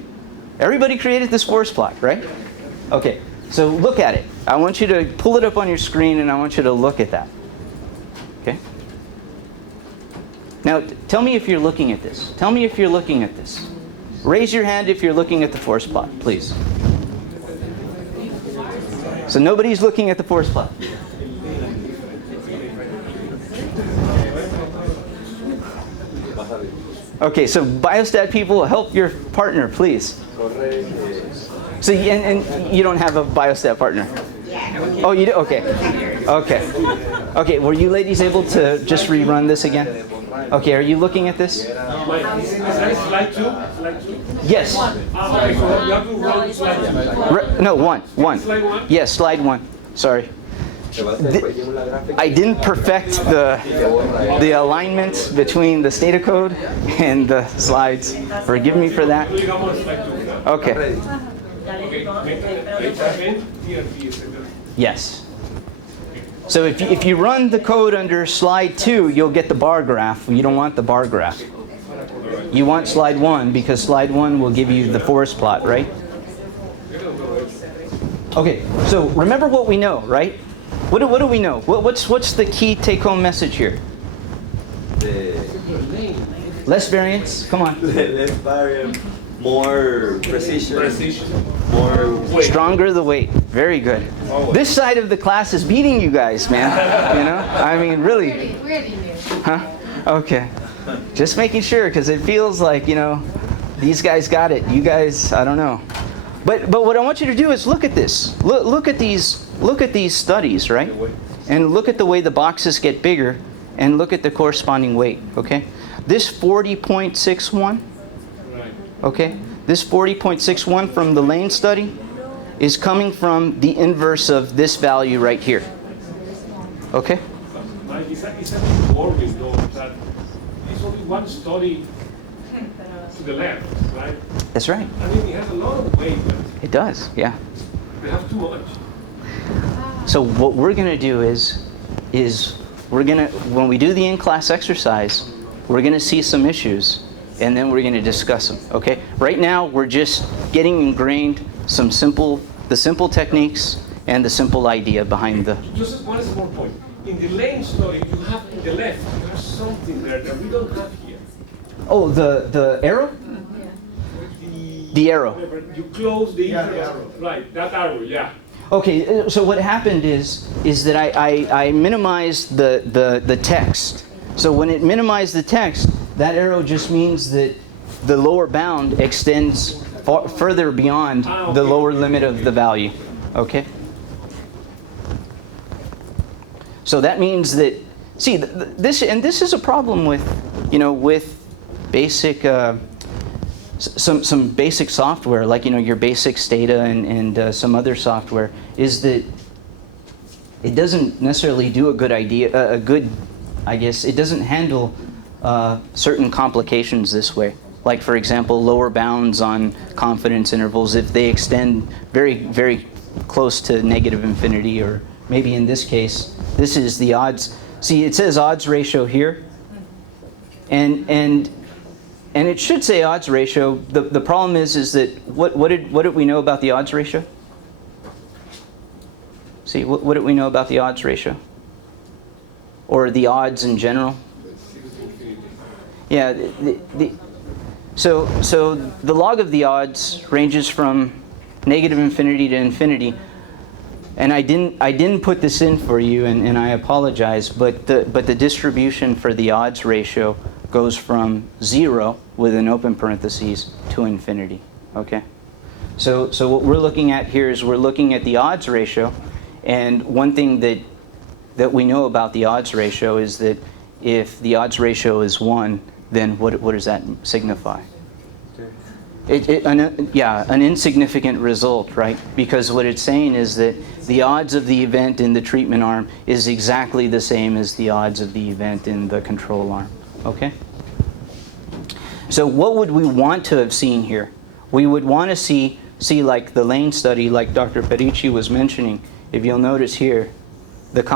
Everybody created this force plot, right? Okay, so look at it. I want you to pull it up on your screen and I want you to look at that. Okay? Now, tell me if you're looking at this. Tell me if you're looking at this. Raise your hand if you're looking at the force plot, please. So nobody's looking at the force plot. Okay, so biostat people, help your partner, please. So, and you don't have a biostat partner? Oh, you do? Okay. Okay. Okay, were you ladies able to just rerun this again? Okay, are you looking at this? Slide 2? Slide 2? Yes. Okay, so you have to run slide 2. No, one. Slide 1? Yes, slide 1. Sorry. I didn't perfect the alignment between the Stata code and the slides. Forgive me for that. Okay. Yes. So if you run the code under slide 2, you'll get the bar graph. You don't want the bar graph. You want slide 1 because slide 1 will give you the force plot, right? Okay, so remember what we know, right? What do we know? What's the key take-home message here? Less variance. Come on. Less variance, more precision, more weight. Stronger the weight. Very good. This side of the class is beating you guys, man. You know? I mean, really. Really new. Huh? Okay. Just making sure, because it feels like, you know, these guys got it. You guys, I don't know. But what I want you to do is look at this. Look at these studies, right? And look at the way the boxes get bigger, and look at the corresponding weight. Okay, this 40.61. Okay, this 40.61 from the Lane study is coming from the inverse of this value right here. Okay. It's a warning though that there's only one study to the left, right? That's right. I mean, it has a lot of weight, but It does. Yeah. they have too much. So what we're going to do is when we do the in-class exercise, we're gonna see some issues, and then we're gonna discuss them, okay? Right now, we're just getting ingrained the simple techniques and the simple idea behind the. Just one small point. In the lane study, you have in the left, you have something there that we don't have here. Oh, the arrow? The arrow. You close the arrow. Right, that arrow, yeah. Okay, so what happened is that I minimized the text. So when it minimized the text, that arrow just means that the lower bound extends further beyond the lower limit of the value. Okay? So that means that, see, this is a problem with, with basic, some basic software, like, your basic Stata and some other software, is that it doesn't necessarily do it doesn't handle certain complications this way. Like, for example, lower bounds on confidence intervals, if they extend very, very close to negative infinity, or maybe in this case, this is the odds. See, it says odds ratio here, and it should say odds ratio. The problem is that what did we know about the odds ratio? See, what did we know about the odds ratio? Or the odds in general? Yeah, so the log of the odds ranges from negative infinity to infinity. And I didn't put this in for you, and I apologize, but the distribution for the odds ratio goes from 0 with an open parentheses to infinity. Okay? So what we're looking at here is we're looking at the odds ratio, and one thing that we know about the odds ratio is that if the odds ratio is 1, then what does that signify? An insignificant result, right? Because what it's saying is that the odds of the event in the treatment arm is exactly the same as the odds of the event in the control arm. Okay? So what would we want to have seen here? We would want to see like the lane study, like Dr. Perici was mentioning. If you'll notice here, this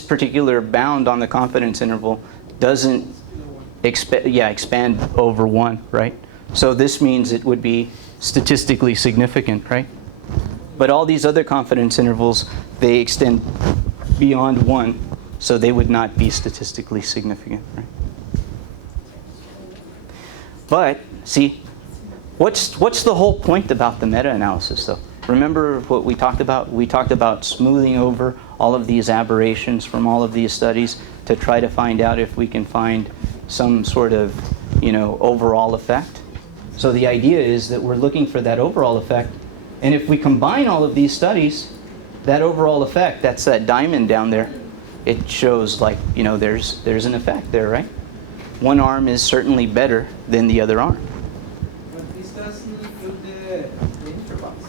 particular bound on the confidence interval doesn't expand over 1, right? So this means it would be statistically significant, right? But all these other confidence intervals, they extend beyond 1, so they would not be statistically significant, right? But, see, what's the whole point about the meta-analysis, though? Remember what we talked about? We talked about smoothing over all of these aberrations from all of these studies to try to find out if we can find some sort of, overall effect. So the idea is that we're looking for that overall effect, and if we combine all of these studies, that overall effect, that's that diamond down there, it shows like, there's an effect there, right? One arm is certainly better than the other arm. But this doesn't include the intervals.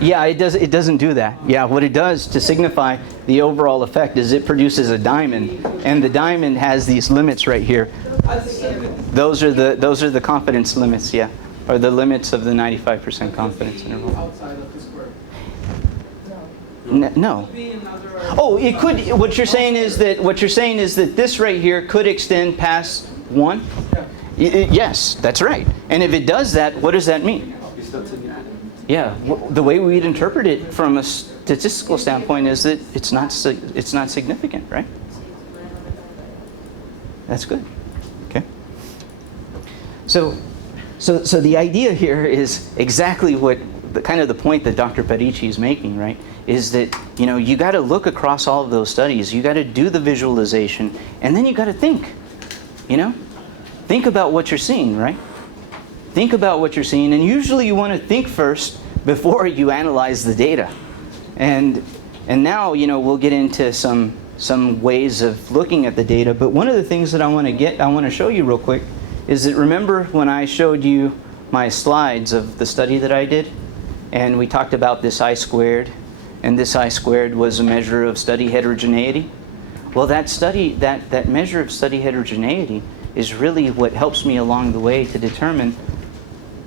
Yeah, it doesn't do that. Yeah, what it does to signify the overall effect is it produces a diamond, and the diamond has these limits right here. Those are the confidence limits, yeah, or the limits of the 95% confidence interval. Outside of the square. No. Could be another. Oh, it could. What you're saying is that this right here could extend past 1. Yes, that's right. And if it does that, what does that mean? It's not significant. Yeah, the way we'd interpret it from a statistical standpoint is that it's not significant, right? That's good. Okay. So the idea here is exactly what the point that Dr. Perici is making, right? Is that you got to look across all of those studies. You got to do the visualization, and then you got to think. Think about what you're seeing, right? Think about what you're seeing, and usually you want to think first before you analyze the data. And now, we'll get into some ways of looking at the data, but one of the things that I want to show you real quick is that, remember when I showed you my slides of the study that I did, and we talked about this I-squared, and this I-squared was a measure of study heterogeneity? Well, that measure of study heterogeneity is really what helps me along the way to determine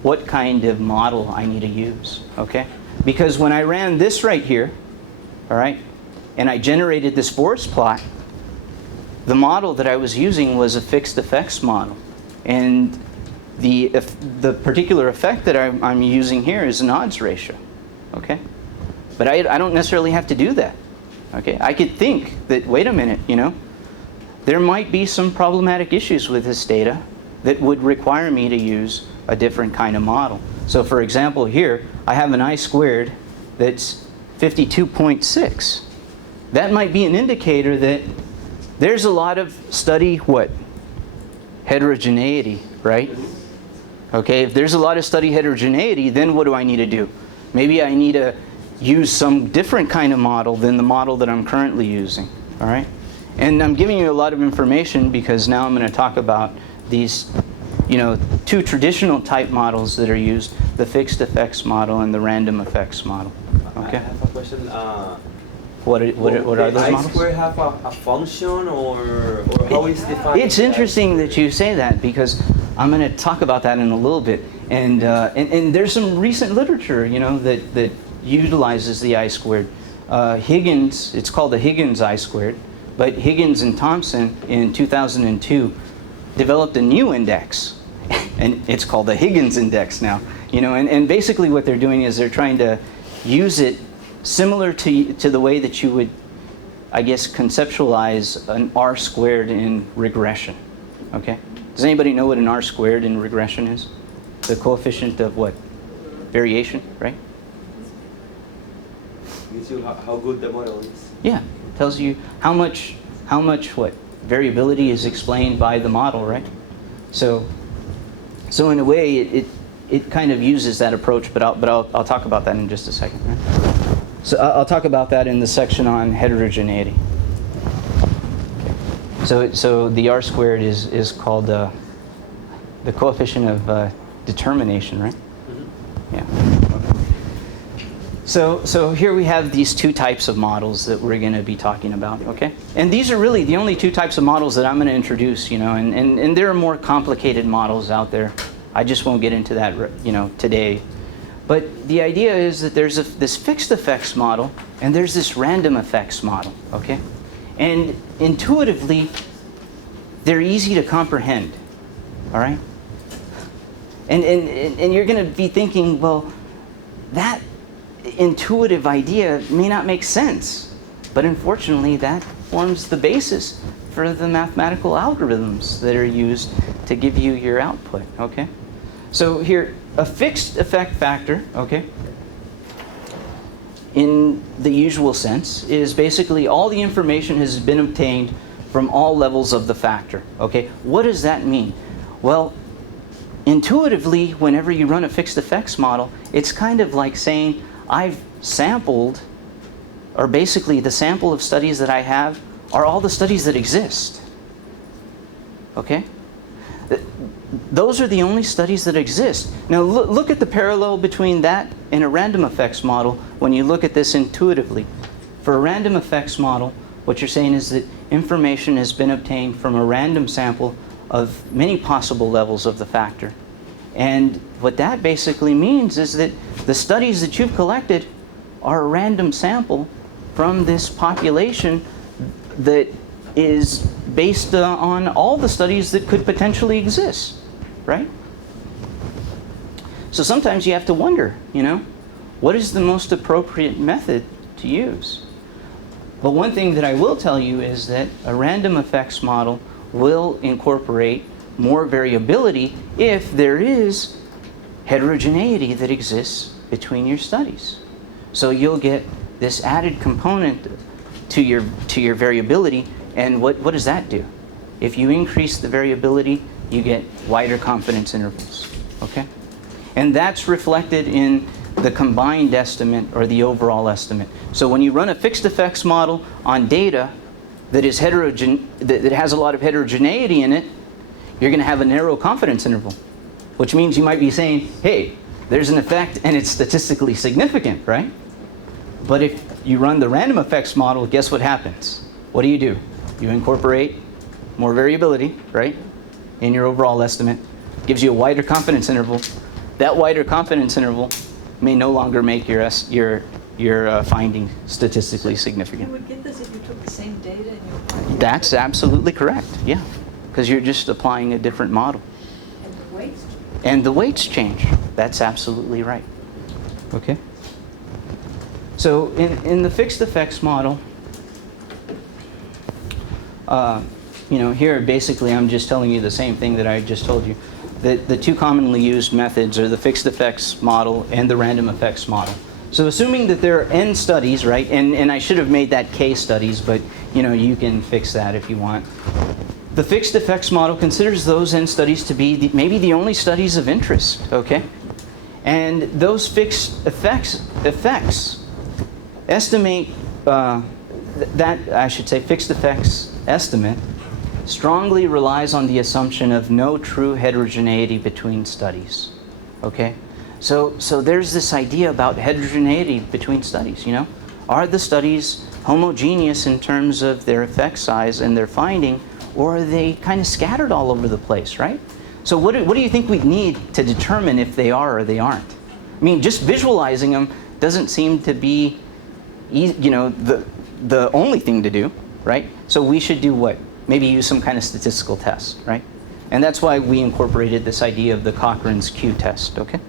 what kind of model I need to use, okay? Because when I ran this right here, all right, and I generated this forest plot, the model that I was using was a fixed effects model. And the particular effect that I'm using here is an odds ratio. Okay? But I don't necessarily have to do that. Okay? I could think that, wait a minute, there might be some problematic issues with this data that would require me to use a different kind of model. So for example, here, I have an I-squared that's 52.6. That might be an indicator that there's a lot of study, heterogeneity, right? Okay, if there's a lot of study heterogeneity, then what do I need to do? Maybe I need to use some different kind of model than the model that I'm currently using, all right? And I'm giving you a lot of information because now I'm going to talk about these, two traditional type models that are used, the fixed effects model and the random effects model. Okay? I have a question. What are those models? I-square have a function or how is defined? It's interesting that you say that because I'm going to talk about that in a little bit. And there's some recent literature, that utilizes the I-squared. Higgins, it's called the Higgins I-squared, but Higgins and Thompson in 2002 developed a new index, and it's called the Higgins index now. And basically what they're doing is they're trying to use it similar to the way that you would, I guess, conceptualize an R-squared in regression. Okay? Does anybody know what an R-squared in regression is? The coefficient of what? Variation, right? Gives you how good the model is. Yeah, tells you how much variability is explained by the model, right? So in a way, it kind of uses that approach, but I'll talk about that in just a second. Right? So I'll talk about that in the section on heterogeneity. Okay. So the R-squared is called the coefficient of determination, right? Mm-hmm. Yeah. So here we have these two types of models that we're going to be talking about, okay? And these are really the only two types of models that I'm going to introduce, and there are more complicated models out there. I just won't get into that, today. But the idea is that there's this fixed effects model and there's this random effects model, okay? And intuitively, they're easy to comprehend, all right? And you're going to be thinking, well, that intuitive idea may not make sense, but unfortunately that forms the basis for the mathematical algorithms that are used to give you your output, okay? So here, a fixed effect factor, okay, in the usual sense, is basically all the information has been obtained from all levels of the factor, okay? What does that mean? Well, intuitively, whenever you run a fixed effects model, it's kind of like saying, I've sampled, or basically the sample of studies that I have are all the studies that exist. Okay? Those are the only studies that exist. Now look at the parallel between that and a random effects model when you look at this intuitively. For a random effects model, what you're saying is that information has been obtained from a random sample of many possible levels of the factor. And what that basically means is that the studies that you've collected are a random sample from this population that is based on all the studies that could potentially exist, right? So sometimes you have to wonder, what is the most appropriate method to use? But one thing that I will tell you is that a random effects model will incorporate more variability if there is heterogeneity that exists between your studies. So you'll get this added component to your variability, and what does that do? If you increase the variability, you get wider confidence intervals, okay? And that's reflected in the combined estimate or the overall estimate. So when you run a fixed effects model on data that has a lot of heterogeneity in it, you're going to have a narrow confidence interval, which means you might be saying, hey, there's an effect and it's statistically significant, right? But if you run the random effects model, guess what happens? What do? You incorporate more variability, right, in your overall estimate. Gives you a wider confidence interval. That wider confidence interval may no longer make your you're finding statistically You significant. would get this if you took the same data and you applied it. That's absolutely correct, yeah. Because you're just applying a different model. And the weights. And the weights change. That's absolutely right. Okay? So in the fixed effects model, here basically I'm just telling you the same thing that I just told you. The two commonly used methods are the fixed effects model and the random effects model. So assuming that there are n studies, right, and I should have made that k studies, but you can fix that if you want. The fixed effects model considers those n studies to be maybe the only studies of interest, okay? And those fixed effects estimate fixed effects estimate strongly relies on the assumption of no true heterogeneity between studies, okay? So there's this idea about heterogeneity between studies, Are the studies homogeneous in terms of their effect size and their finding, or are they kind of scattered all over the place, right? So what do you think we need to determine if they are or they aren't? I mean, just visualizing them doesn't seem to be, the only thing to do, right? So we should do what? Maybe use some kind of statistical test, right? And that's why we incorporated this idea of the Cochrane's Q test, okay?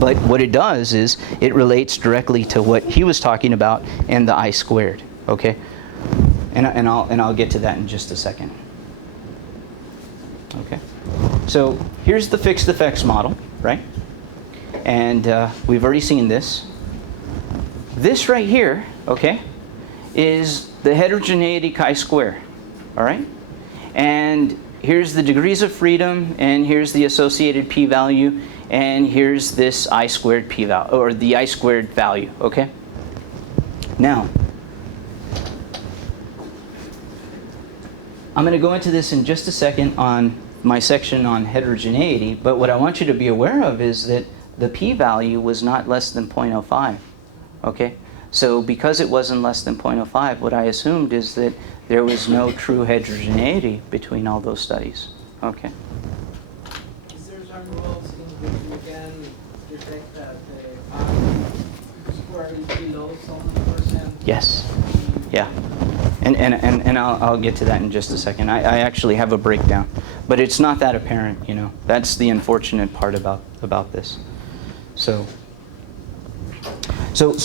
But what it does is it relates directly to what he was talking about and the I-squared, okay? And I'll get to that in just a second. Okay. So here's the fixed effects model, right? And we've already seen this. This right here, okay, is the heterogeneity chi-square, all right? And here's the degrees of freedom, and here's the associated p-value, and here's this I-squared p-value, or the I-squared value, okay? Now, I'm going to go into this in just a second on my section on heterogeneity, but what I want you to be aware of is that the p-value was not less than 0.05, okay? So because it wasn't less than 0.05, what I assumed is that there was no true heterogeneity between all those studies, okay? Is there some rules in which we can detect that the square is below some percent? Yes, yeah. And I'll get to that in just a second. I actually have a breakdown, but it's not that apparent, That's the unfortunate part about this. So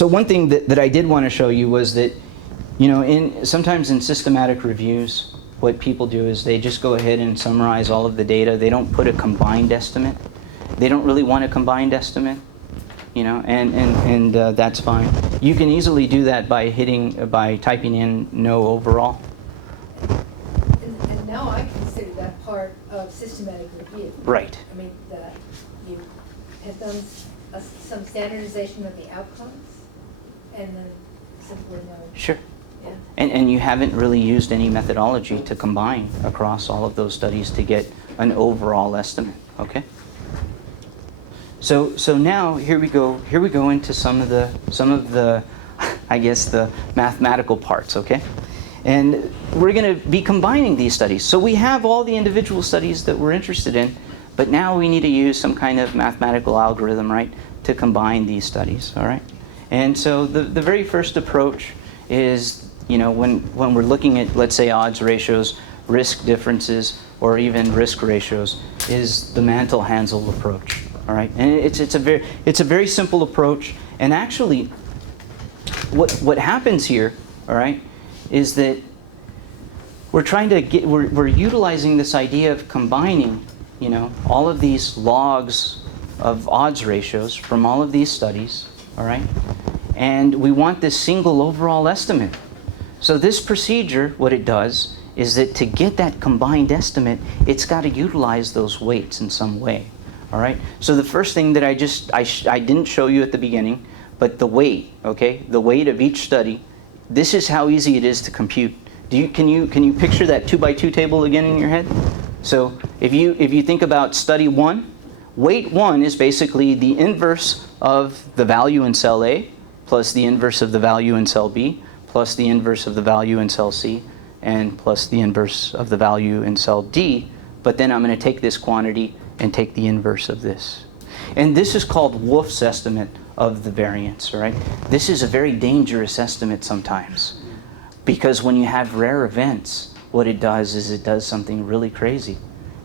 one thing that I did want to show you was that, sometimes in systematic reviews, what people do is they just go ahead and summarize all of the data. They don't put a combined estimate. They don't really want a combined estimate, and that's fine. You can easily do that by typing in no overall. And now I consider that part of systematic review. Right. I mean, that you have done some standardization of the outcomes, and then simply no. Sure. Yeah. And you haven't really used any methodology to combine across all of those studies to get an overall estimate, okay? So now here we go into some of the I guess the mathematical parts, okay? And we're going to be combining these studies. So we have all the individual studies that we're interested in, but now we need to use some kind of mathematical algorithm, right, to combine these studies, all right? And so the very first approach is, when we're looking at, let's say, odds ratios, risk differences, or even risk ratios, is the Mantel-Hansel approach, all right? And it's a very simple approach, and actually, what happens here, all right, is that we're utilizing this idea of combining, all of these logs of odds ratios from all of these studies, all right, and we want this single overall estimate. So this procedure, what it does is that to get that combined estimate, it's got to utilize those weights in some way, all right? So the first thing that I didn't show you at the beginning, but the weight, okay, the weight of each study, this is how easy it is to compute. Can you picture that 2x2 table again in your head? So if you think about study 1, weight 1 is basically the inverse of the value in cell A plus the inverse of the value in cell B plus the inverse of the value in cell C and plus the inverse of the value in cell D. But then I'm going to take this quantity and take the inverse of this. And this is called Wolff's estimate of the variance, all right? This is a very dangerous estimate sometimes, because when you have rare events, what it does is it does something really crazy.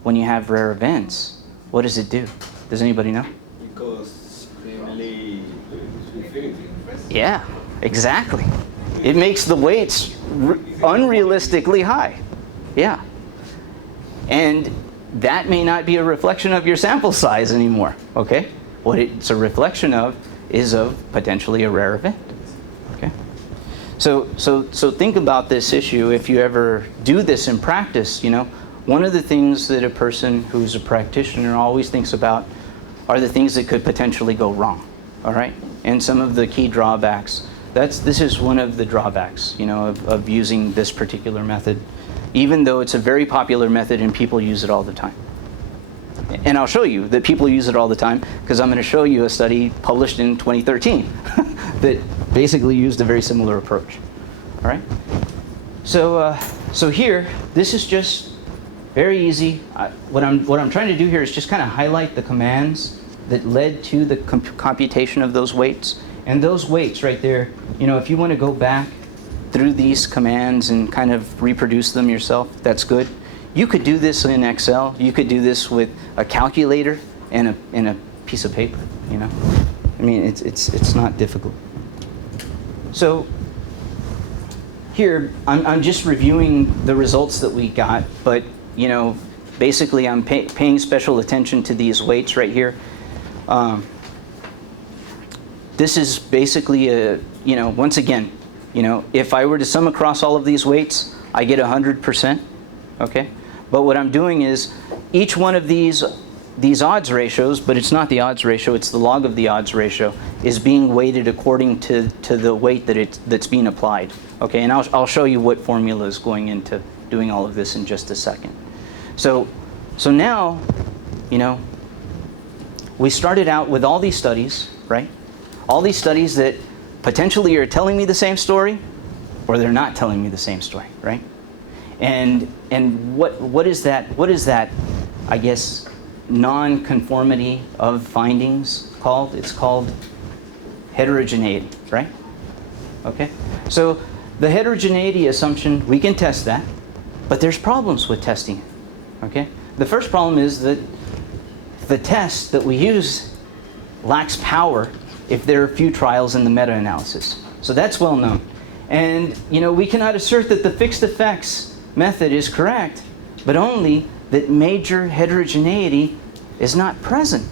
When you have rare events, what does it do? Does anybody know? It goes extremely. Yeah, exactly. It makes the weights unrealistically high. Yeah. And that may not be a reflection of your sample size anymore, okay? What it's a reflection of is of potentially a rare event, okay? So think about this issue if you ever do this in practice, you know. One of the things that a person who's a practitioner always thinks about are the things that could potentially go wrong, all right? And some of the key drawbacks. This is one of the drawbacks, you know, of using this particular method, even though it's a very popular method and people use it all the time. And I'll show you that people use it all the time, because I'm going to show you a study published in 2013 that basically used a very similar approach. All right? So here, this is just very easy. What I'm trying to do here is just kind of highlight the commands that led to the computation of those weights. And those weights right there, you know, if you want to go back through these commands and kind of reproduce them yourself, that's good. You could do this in Excel. You could do this with a calculator and a piece of paper, you know. I mean, it's not difficult. So here, I'm just reviewing the results that we got, but, you know, basically I'm paying special attention to these weights right here. This is basically you know, once again, you know, if I were to sum across all of these weights, I get 100%, okay? But what I'm doing is each one of these odds ratios, but it's not the odds ratio, it's the log of the odds ratio, is being weighted according to the weight that's being applied, okay? And I'll show you what formula is going into doing all of this in just a second. So now, you know, we started out with all these studies, right? All these studies that potentially are telling me the same story, or they're not telling me the same story, right? And what is that? What is that? I guess non-conformity of findings called? It's called heterogeneity, right? Okay. So the heterogeneity assumption, we can test that, but there's problems with testing it. Okay. The first problem is that the test that we use lacks power if there are few trials in the meta-analysis. So that's well known. And, you know, we cannot assert that the fixed effects method is correct, but only that major heterogeneity is not present.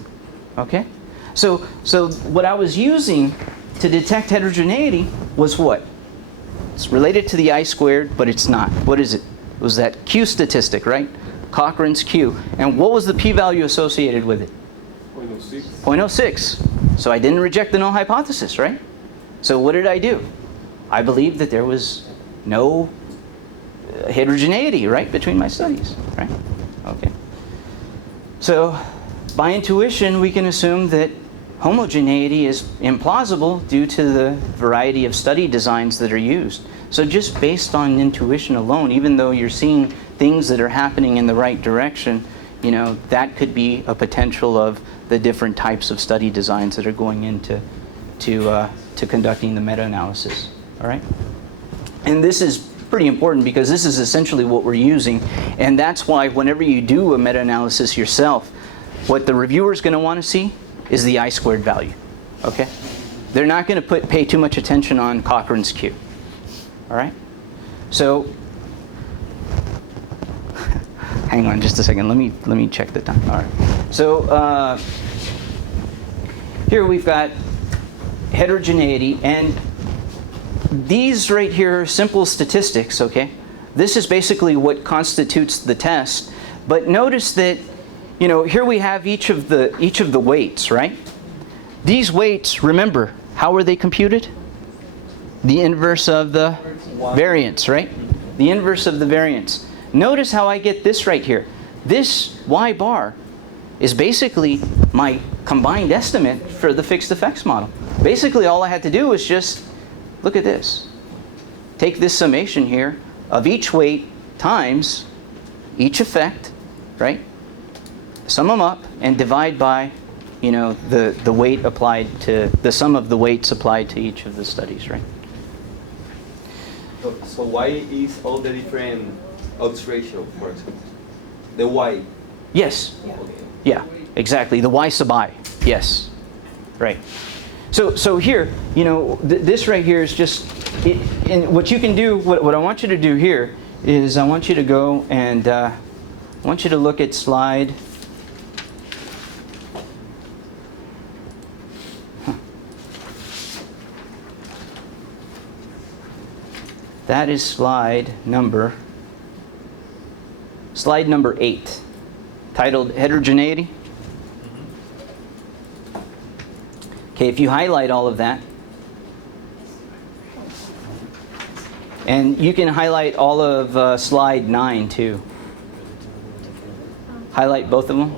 Okay? So what I was using to detect heterogeneity was what? It's related to the I-squared, but it's not. What is it? It was that Q statistic, right? Cochrane's Q. And what was the p-value associated with it? 0.06. 0.06. So I didn't reject the null hypothesis, right? So what did I do? I believed that there was no heterogeneity, right, between my studies, right? Okay. So by intuition, we can assume that homogeneity is implausible due to the variety of study designs that are used. So just based on intuition alone, even though you're seeing things that are happening in the right direction, you know, that could be a potential of the different types of study designs that are going into to conducting the meta-analysis. All right? And this is pretty important because this is essentially what we're using. And that's why whenever you do a meta-analysis yourself, what the reviewer is going to want to see is the I-squared value. Okay? They're not going to pay too much attention on Cochrane's Q. All right? So hang on just a second. Let me check the time. All right. So here we've got heterogeneity, and these right here are simple statistics. Okay, this is basically what constitutes the test. But notice that, you know, here we have each of the weights, right? These weights, remember, how are they computed? The inverse of the variance, right? The inverse of the variance. Notice how I get this right here. This y bar is basically my combined estimate for the fixed effects model. Basically, all I had to do was just look at this. Take this summation here of each weight times each effect, right? Sum them up and divide by you know, the weight applied to, the sum of the weights applied to each of the studies, right? So why is all the different odds ratio, for example? The y. Yes. Okay. Yeah, exactly. The y sub I. Yes. Right. So here, you know, this right here is just, and what you can do, what I want you to do here is I want you to go and I want you to look at slide. That is slide number 8, titled Heterogeneity. Okay, if you highlight all of that, and you can highlight all of slide 9 too. Highlight both of them.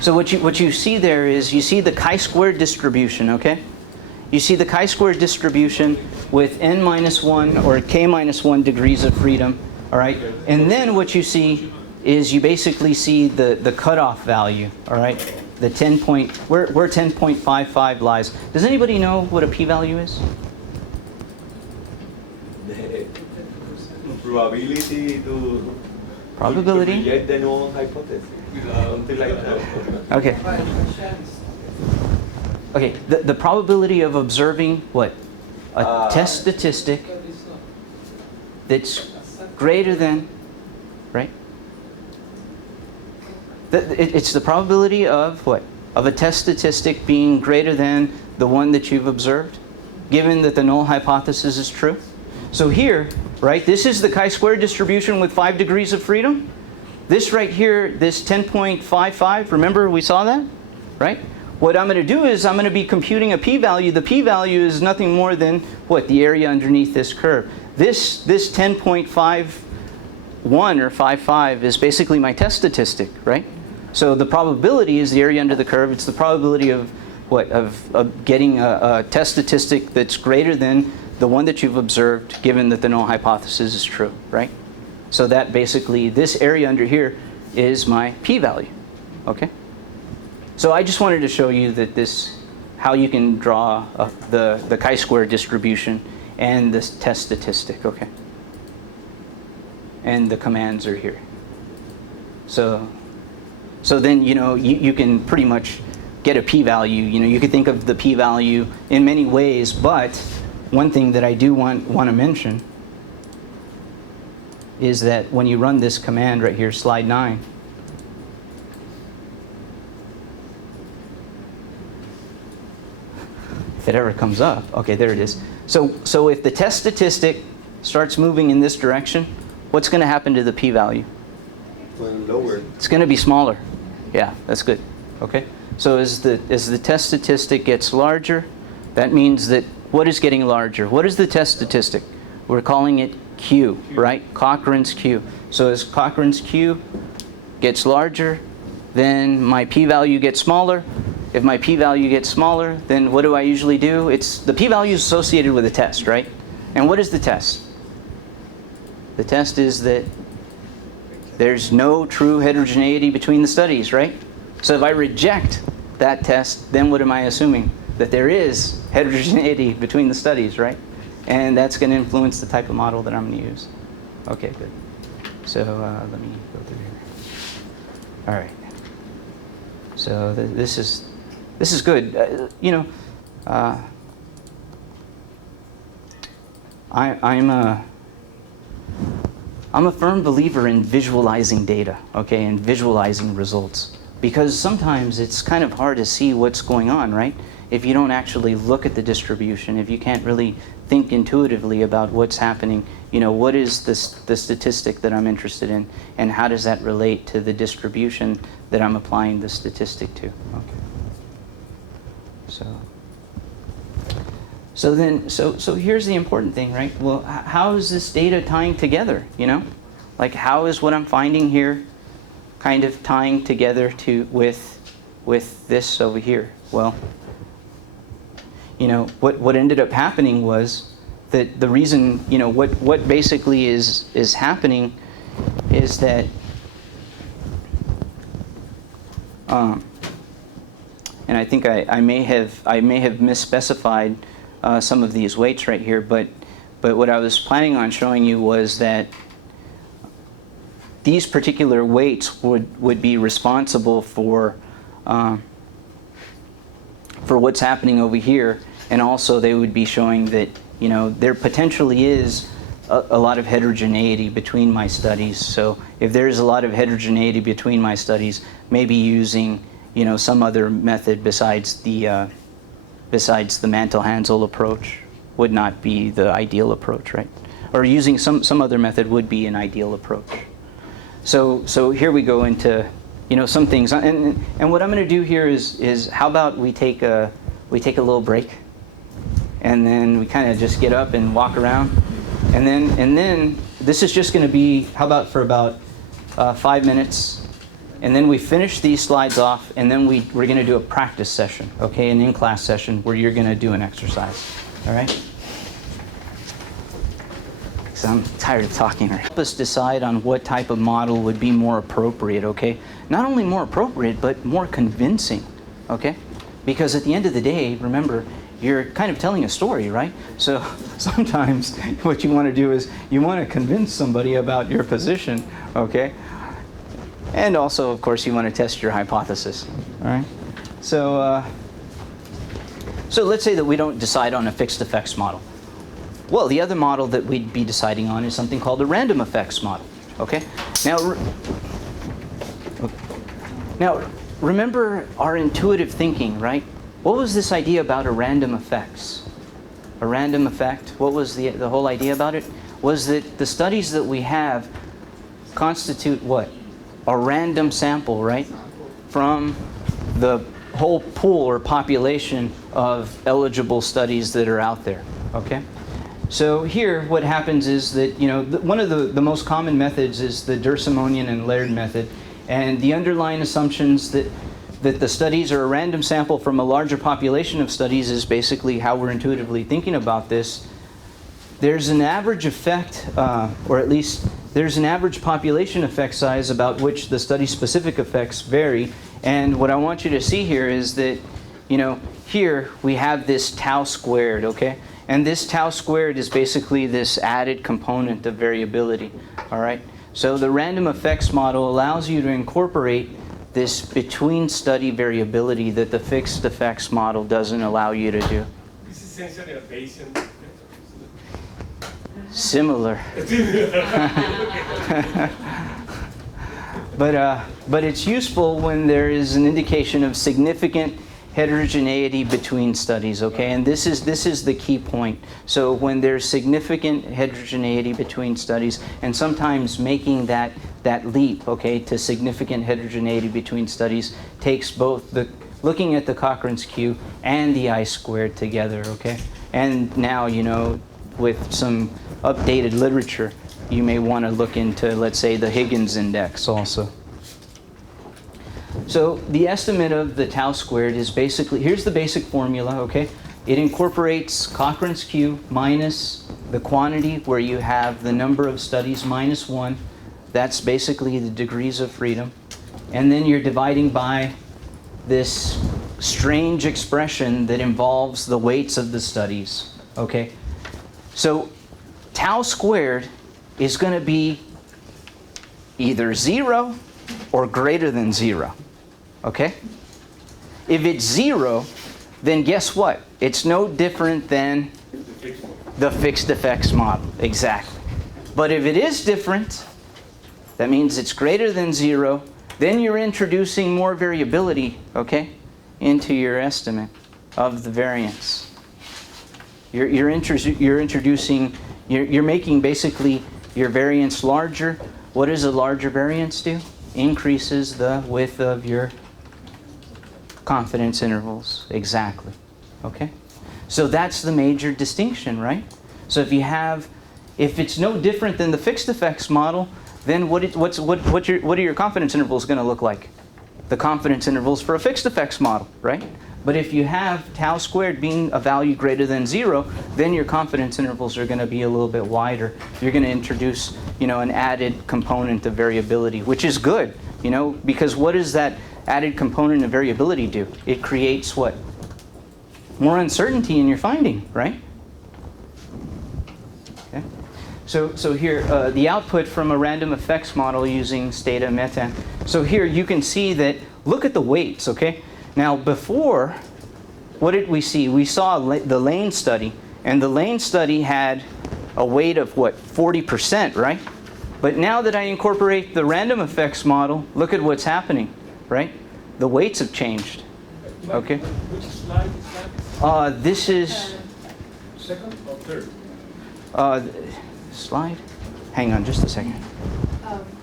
So what you see there is you see the chi-squared distribution, okay? You see the chi-squared distribution with n-1 or k-1 degrees of freedom, all right? And then what you see is you basically see the cutoff value, all right? The 10 point, where 10.55 lies. Does anybody know what a p-value is? The probability to Probability? reject the null hypothesis. Something like that. Okay. Okay, the probability of observing what? A test statistic that's greater than, right? It's the probability of what? Of a test statistic being greater than the one that you've observed, given that the null hypothesis is true. So here, right, this is the chi-square distribution with 5 degrees of freedom. This right here, this 10.55, remember we saw that, right? What I'm going to do is I'm going to be computing a p-value. The p-value is nothing more than what? The area underneath this curve. This 10.51 or 55 is basically my test statistic, right? So the probability is the area under the curve. It's the probability of what? Of getting a test statistic that's greater than the one that you've observed, given that the null hypothesis is true, right? So that basically, this area under here is my p-value, okay? So I just wanted to show you that how you can draw the chi-square distribution and this test statistic, okay? And the commands are here. So then, you know, you can pretty much get a p-value. You know, you could think of the p-value in many ways, but one thing that I do want to mention is that when you run this command right here, slide 9, if it ever comes up, okay, there it is. So if the test statistic starts moving in this direction, what's going to happen to the p-value? When lower. It's going to be smaller. Yeah, that's good. Okay. So as the test statistic gets larger, that means that what is getting larger? What is the test statistic? We're calling it Q, right? Cochrane's Q. So as Cochrane's Q gets larger, then my p-value gets smaller. If my p-value gets smaller, then what do I usually do? It's the p-value is associated with a test, right? And what is the test? The test is that there's no true heterogeneity between the studies, right? So if I reject that test, then what am I assuming? That there is heterogeneity between the studies, right? And that's going to influence the type of model that I'm going to use. Okay, good. So let me go through here. All right. So this is good. You know, I'm a firm believer in visualizing data, okay, and visualizing results, because sometimes it's kind of hard to see what's going on, right? If you don't actually look at the distribution, if you can't really think intuitively about what's happening, you know, what is the statistic that I'm interested in, and how does that relate to the distribution that I'm applying the statistic to? Okay. So here's the important thing, right? Well, how is this data tying together, you know? Like, how is what I'm finding here kind of tying together with this over here? Well, what ended up happening was that the reason, what basically is happening is that and I think I may have misspecified some of these weights right here, but what I was planning on showing you was that these particular weights would be responsible for what's happening over here, and also they would be showing that there potentially is a lot of heterogeneity between my studies. So if there is a lot of heterogeneity between my studies, maybe using some other method besides the Mantel-Hansel approach would not be the ideal approach, right? Or using some other method would be an ideal approach. So here we go into some things, and what I'm going to do here is how about we take a little break, and then we kind of just get up and walk around, and then this is just going to be for about 5 minutes. And then we finish these slides off, and then we're going to do a practice session, okay, an in-class session where you're going to do an exercise, all right? So I'm tired of talking. Help us decide on what type of model would be more appropriate, okay? Not only more appropriate, but more convincing, okay? Because at the end of the day, remember, you're kind of telling a story, right? So sometimes what you want to do is you want to convince somebody about your position, okay? And also, of course, you want to test your hypothesis. All right. So let's say that we don't decide on a fixed effects model. Well, the other model that we'd be deciding on is something called a random effects model. Okay. Now, remember our intuitive thinking, right? What was this idea about a random effects? A random effect. What was the whole idea about it? Was that the studies that we have constitute what? A random sample, right, from the whole pool or population of eligible studies that are out there, okay? So here what happens is that, one of the most common methods is the Dursimonian and Laird method, and the underlying assumptions that the studies are a random sample from a larger population of studies is basically how we're intuitively thinking about this. There's an average effect, or at least there's an average population effect size about which the study-specific effects vary. And what I want you to see here is that, here we have this tau squared, okay? And this tau squared is basically this added component of variability, all right? So the random effects model allows you to incorporate this between-study variability that the fixed effects model doesn't allow you to do. This is essentially a Bayesian. Similar. But it's useful when there is an indication of significant heterogeneity between studies, okay? And this is the key point. So when there's significant heterogeneity between studies, and sometimes making that leap, okay, to significant heterogeneity between studies takes both looking at the Cochrane's Q and the I-squared together, okay? And now, with some updated literature, you may want to look into, let's say, the Higgins index also. So the estimate of the tau squared is basically, here's the basic formula, okay? It incorporates Cochrane's Q minus the quantity where you have the number of studies minus 1. That's basically the degrees of freedom. And then you're dividing by this strange expression that involves the weights of the studies, okay? So tau squared is going to be either 0 or greater than 0, okay? If it's 0, then guess what? It's no different than the fixed effects model, exactly. But if it is different, that means it's greater than 0, then you're introducing more variability, okay, into your estimate of the variance. You're making basically your variance larger. What does a larger variance do? Increases the width of your confidence intervals. Exactly. Okay? So that's the major distinction, right? So if it's no different than the fixed effects model, then what are your confidence intervals going to look like? The confidence intervals for a fixed effects model, right? But if you have tau squared being a value greater than 0, then your confidence intervals are going to be a little bit wider. You're going to introduce, an added component of variability, which is good, because what does that added component of variability do? It creates what? More uncertainty in your finding, right? Okay. So here, the output from a random effects model using Stata meta. So here you can see that, look at the weights, okay? Now before, what did we see? We saw the Lane study, and the Lane study had a weight of what, 40%, right? But now that I incorporate the random effects model, look at what's happening, right? The weights have changed, okay? Which slide is that? This is, Second or third? slide? Hang on just a second.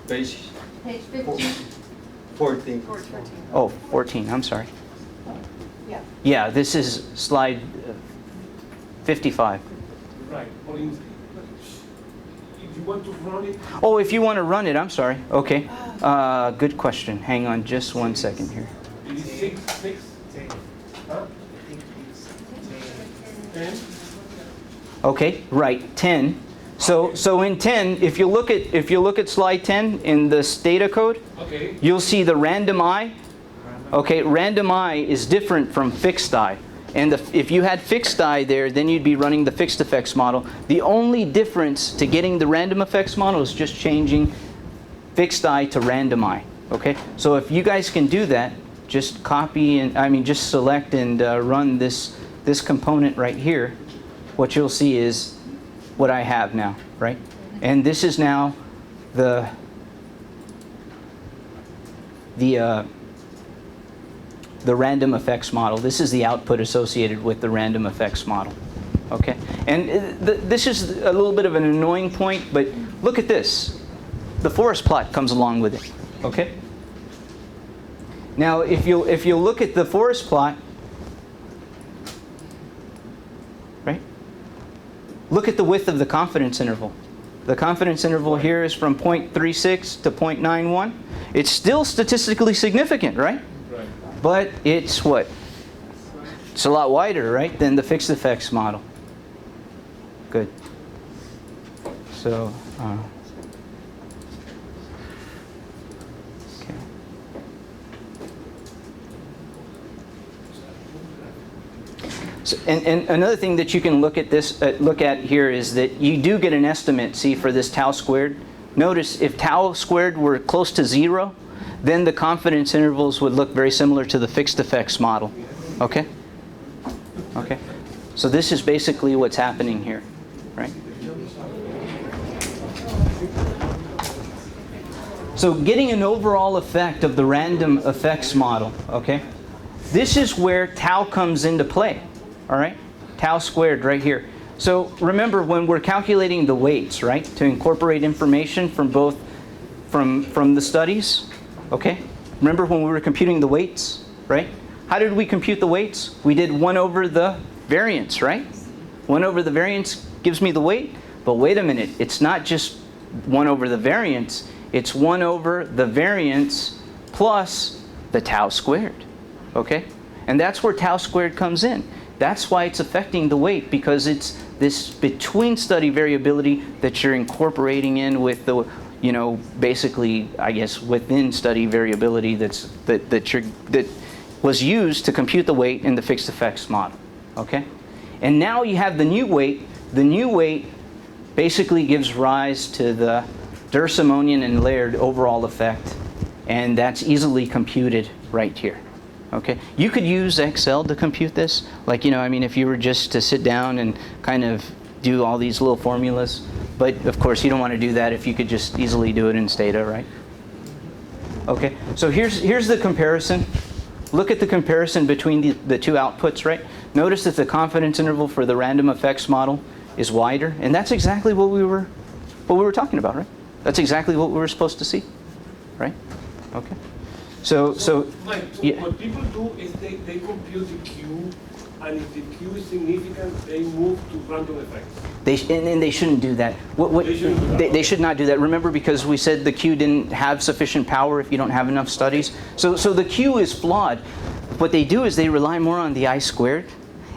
Page Page 15. 14. 14. Oh, 14, I'm sorry. Yeah. Yeah, this is slide 55. Right. Or if you want to run it, Oh, if you want to run it, I'm sorry. Okay. Good question. Hang on just one second here. it is 6. Huh? 10. Okay, right, 10. So in 10, if you look at slide 10 in the Stata code, Okay. you'll see the random I. Okay, random I is different from fixed I. And if you had fixed I there, then you'd be running the fixed effects model. The only difference to getting the random effects model is just changing fixed I to random I. Okay, so if you guys can do that, just copy and just select and run this component right here. What you'll see is what I have now, right? And this is now the random effects model. This is the output associated with the random effects model. Okay? And this is a little bit of an annoying point, but look at this. The forest plot comes along with it. Okay? Now, if you look at the forest plot, right? Look at the width of the confidence interval. The confidence interval here is from 0.36 to 0.91. It's still statistically significant, right? Right. But it's what? It's a lot wider, right, than the fixed effects model. Good. So, okay. So, and another thing that you can look at here is that you do get an estimate, see, for this tau squared. Notice if tau squared were close to 0, then the confidence intervals would look very similar to the fixed effects model. Okay? Okay. So this is basically what's happening here, right? So getting an overall effect of the random effects model, okay? This is where tau comes into play, all right? Tau squared right here. So remember, when we're calculating the weights, right, to incorporate information from both from the studies, okay? Remember when we were computing the weights, right? How did we compute the weights? We did 1 over the variance, right? 1 over the variance gives me the weight. But wait a minute, it's not just 1 over the variance. It's 1 over the variance plus the tau squared, okay? And that's where tau squared comes in. That's why it's affecting the weight, because it's this between study variability that you're incorporating in with the, basically, I guess, within study variability that was used to compute the weight in the fixed effects model, okay? And now you have the new weight. The new weight basically gives rise to the Durr-Simonian and layered overall effect, and that's easily computed right here. Okay, you could use Excel to compute this, like if you were just to sit down and kind of do all these little formulas, but of course you don't want to do that if you could just easily do it in Stata, right? Okay, so here's the comparison. Look at the comparison between the two outputs, right? Notice that the confidence interval for the random effects model is wider, and that's exactly what we were talking about, right? That's exactly what we were supposed to see, right? Okay. So Mike, yeah. what people do is they compute the Q, and if the Q is significant, they move to random effects. And they shouldn't do that. They shouldn't do that. They should not do that. Remember, because we said the Q didn't have sufficient power if you don't have enough studies. So the Q is flawed. what they do is they rely more on the I-squared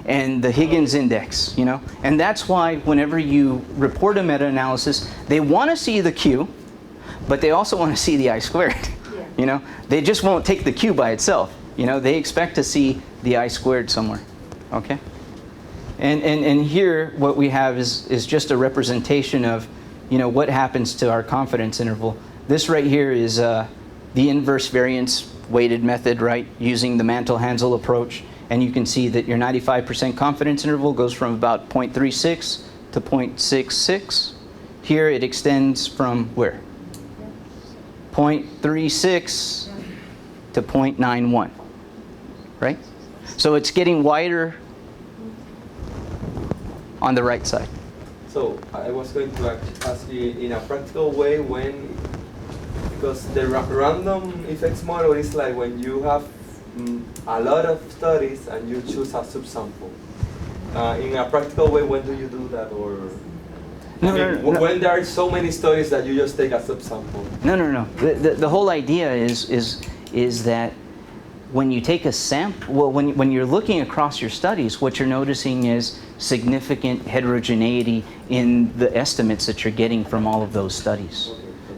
and the Higgins index, you know? And that's why whenever you report a meta-analysis, they want to see the Q, but they also want to see the I-squared, you know? They just won't take the Q by itself, you know? They expect to see the I-squared somewhere, okay? And here what we have is just a representation of, you know, what happens to our confidence interval. This right here is the inverse variance weighted method, right, using the Mantel-Hansel approach. And you can see that your 95% confidence interval goes from about 0.36 to 0.66. Here it extends from where? 0.36 to 0.91, right? So it's getting wider on the right side. So I was going to ask you in a practical way when, because the random effects model is like when you have a lot of studies and you choose a subsample. In a practical way, when do you do that? Or when there are so many studies that you just take a subsample? No. The whole idea is that when you take a sample, well, when you're looking across your studies, what you're noticing is significant heterogeneity in the estimates that you're getting from all of those studies.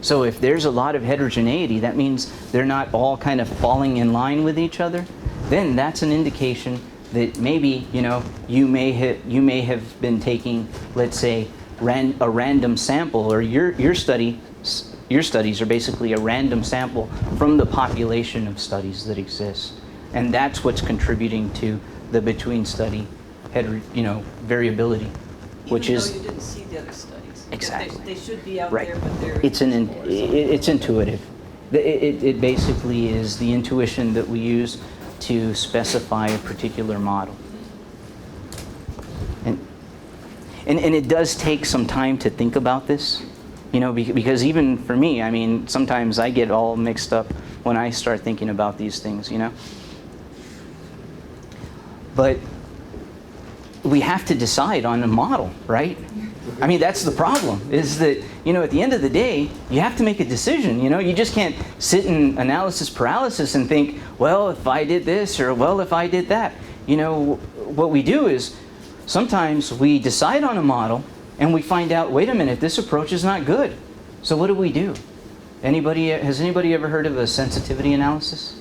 So if there's a lot of heterogeneity, that means they're not all kind of falling in line with each other. Then that's an indication that maybe, you know, you may have been taking, let's say, a random sample, or your studies are basically a random sample from the population of studies that exist, and that's what's contributing to the between study variability, which Even is though you didn't see the other studies. exactly. They should be out Right. there, but they're. It's intuitive. It basically is the intuition that we use to specify a particular model. And it does take some time to think about this, you know, because even for me, I mean, sometimes I get all mixed up when I start thinking about these things, you know. But we have to decide on a model, right? I mean, that's the problem, is that, you know, at the end of the day, you have to make a decision, you know? You just can't sit in analysis paralysis and think, well, if I did this, or well, if I did that. You know, what we do is sometimes we decide on a model and we find out, wait a minute, this approach is not good. So what do we do? Has anybody ever heard of a sensitivity analysis?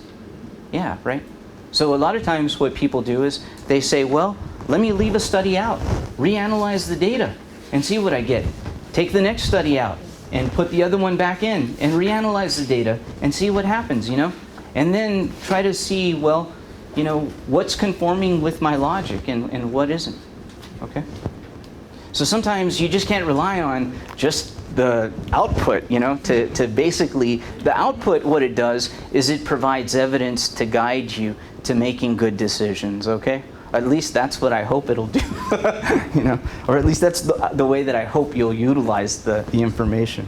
Yeah, right? So a lot of times what people do is they say, well, let me leave a study out, reanalyze the data, and see what I get. Take the next study out and put the other one back in and reanalyze the data and see what happens, you know? And then try to see, well, you know, what's conforming with my logic and what isn't, okay? So sometimes you just can't rely on just the output, you know, to basically, the output, what it does is it provides evidence to guide you to making good decisions, okay? At least that's what I hope it'll do, you know, or at least that's the way that I hope you'll utilize the information.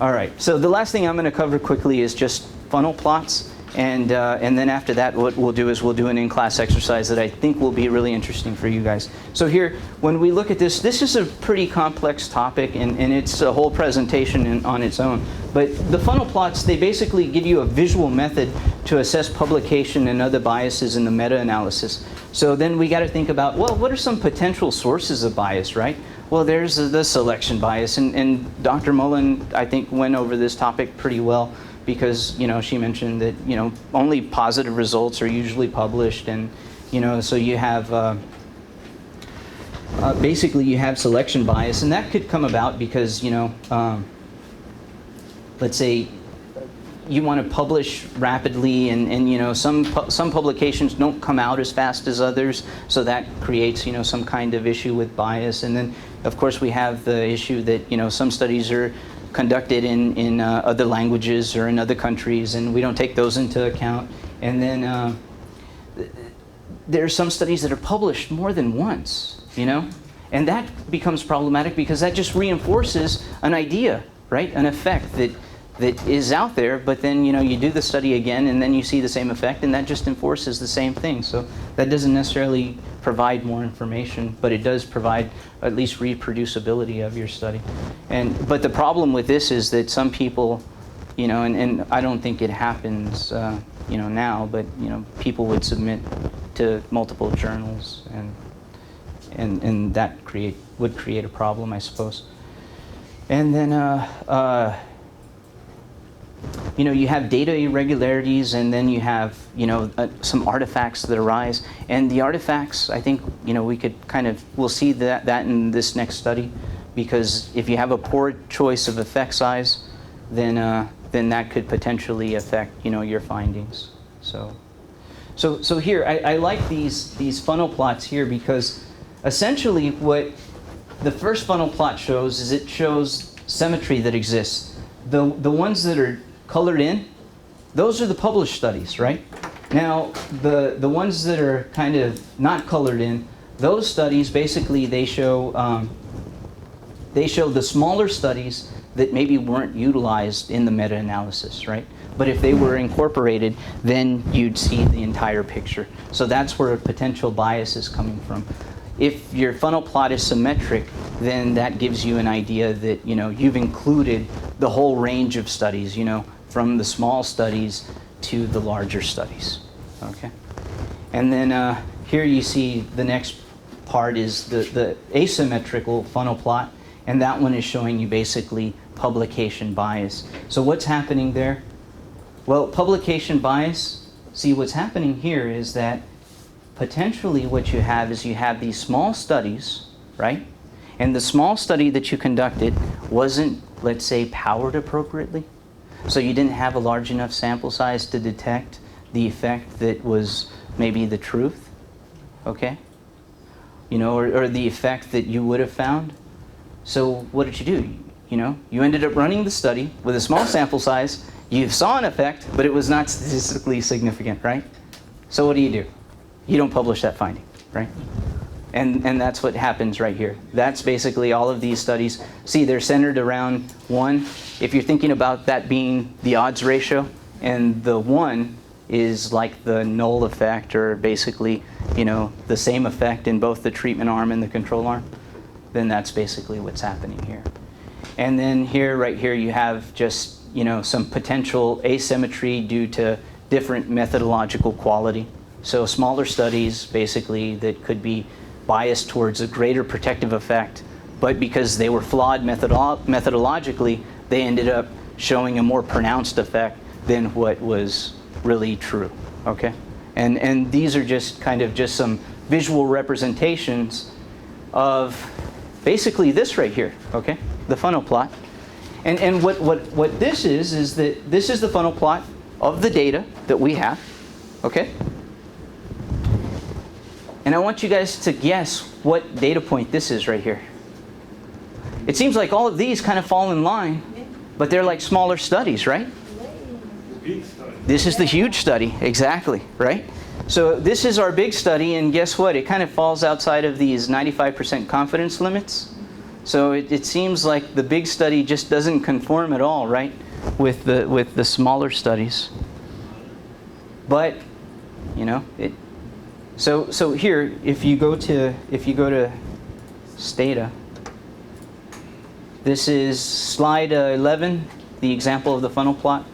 All right, so the last thing I'm going to cover quickly is just funnel plots, and then after that what we'll do is we'll do an in-class exercise that I think will be really interesting for you guys. So here, when we look at this is a pretty complex topic, and it's a whole presentation on its own. But the funnel plots, they basically give you a visual method to assess publication and other biases in the meta-analysis. So then we got to think about, well, what are some potential sources of bias, right? Well, there's the selection bias, and Dr. Mullen, I think, went over this topic pretty well, because, you know, she mentioned that, you know, only positive results are usually published, and, you know, so you have basically you have selection bias, and that could come about because, you know, let's say you want to publish rapidly, and you know, some publications don't come out as fast as others, so that creates, you know, some kind of issue with bias. And then of course we have the issue that, you know, some studies are conducted in other languages or in other countries, and we don't take those into account. And then there are some studies that are published more than once, you know, and that becomes problematic because that just reinforces an idea, right? An effect that is out there, but then, you know, you do the study again and then you see the same effect, and that just enforces the same thing. So that doesn't necessarily provide more information, but it does provide at least reproducibility of your study. But the problem with this is that some people and I don't think it happens, now, but, people would submit to multiple journals, and that would create a problem, I suppose. And then, you have data irregularities, and then you have, some artifacts that arise. And the artifacts, I think, we could we'll see that in this next study, because if you have a poor choice of effect size, then that could potentially affect, your findings. So here, I like these funnel plots here, because essentially what the first funnel plot shows is it shows symmetry that exists. The ones that are colored in, those are the published studies, right? Now, the ones that are kind of not colored in, those studies basically they show the smaller studies that maybe weren't utilized in the meta-analysis, right? But if they were incorporated, then you'd see the entire picture. So that's where a potential bias is coming from. If your funnel plot is symmetric, then that gives you an idea that, you've included the whole range of studies, from the small studies to the larger studies, okay? And then here you see the next part is the asymmetrical funnel plot, and that one is showing you basically publication bias. So what's happening there? Well, publication bias, see what's happening here is that potentially what you have is you have these small studies, right? And the small study that you conducted wasn't, let's say, powered appropriately. So you didn't have a large enough sample size to detect the effect that was maybe the truth, okay? Or the effect that you would have found. So what did you do? You ended up running the study with a small sample size. You saw an effect, but it was not statistically significant, right? So what do? You don't publish that finding, right? And that's what happens right here. That's basically all of these studies. See, they're centered around 1. If you're thinking about that being the odds ratio, and the 1 is like the null effect, or basically, the same effect in both the treatment arm and the control arm, then that's basically what's happening here. And then here, right here, you have just, some potential asymmetry due to different methodological quality. So smaller studies, basically, that could be biased towards a greater protective effect, but because they were flawed methodologically, they ended up showing a more pronounced effect than what was really true, okay? And these are just some visual representations of basically this right here, okay? The funnel plot. And what this is that this is the funnel plot of the data that we have, okay? And I want you guys to guess what data point this is right here. It seems like all of these kind of fall in line, but they're like smaller studies, right? Big study. This is the huge study, exactly, right? So this is our big study, and guess what? It kind of falls outside of these 95% confidence limits. So it seems like the big study just doesn't conform at all, right, with the smaller studies. But, So here, if you go to Stata, this is slide 11, the example of the funnel plot.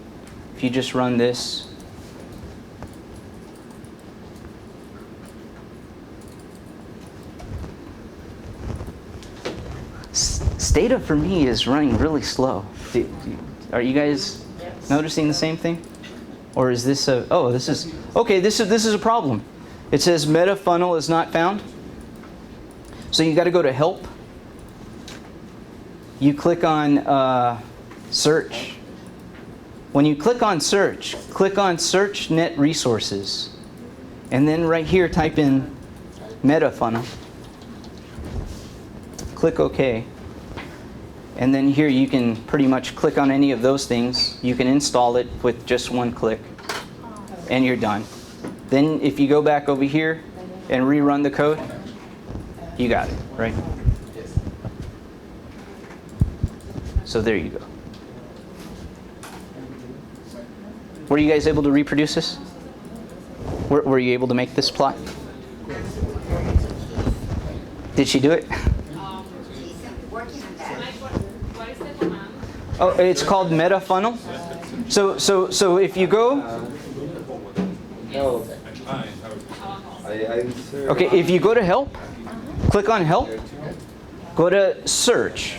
If you just run this, Stata for me is running really slow. Are you guys noticing the same thing? Or is this this is a problem. It says meta funnel is not found. So you got to go to help. You click on search. When you click on search net resources. And then right here type in meta funnel. Click OK. And then here you can pretty much click on any of those things. You can install it with just one click. And you're done. Then if you go back over here and rerun the code, you got it, right? So there you go. Were you guys able to reproduce this? Were you able to make this plot? Did she do it? Working on that. Oh, it's called meta funnel. So if you go, Help. I insert. okay, if you go to help, click on help, go to search.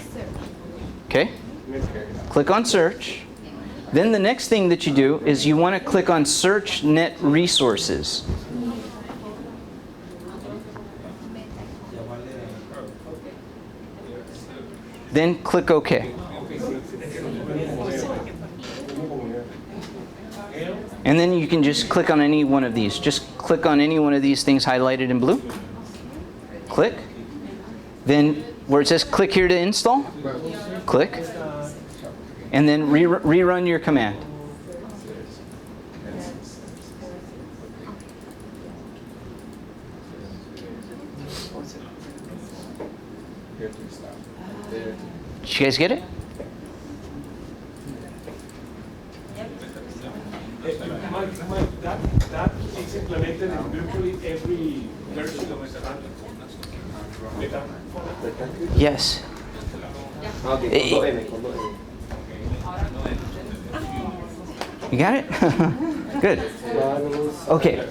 Okay? Click on search. Then the next thing that you do is you want to click on search net resources. Then click OK. And then you can just click on any one of these. Just click on any one of these things highlighted in blue. Click. Then where it says click here to install, click. And then rerun your command. Did you guys get it? Mike, that is implemented in virtually every version of Stata. Yes. Okay, con N, con N. You got it? Good. Okay.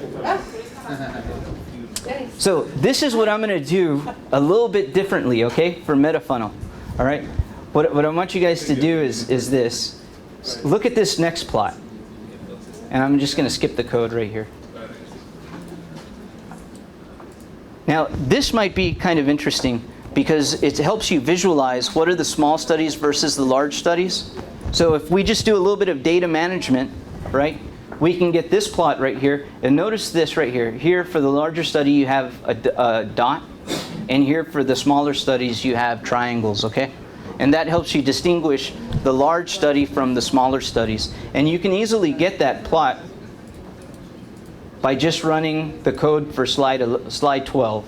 So this is what I'm going to do a little bit differently, okay, for MetaFunnel. All right? What I want you guys to do is this. Look at this next plot. And I'm just going to skip the code right here. Now, this might be kind of interesting because it helps you visualize what are the small studies versus the large studies. So if we just do a little bit of data management, right, we can get this plot right here. And notice this right here. Here for the larger study you have a dot. And here for the smaller studies you have triangles, okay? And that helps you distinguish the large study from the smaller studies. And you can easily get that plot by just running the code for slide 12.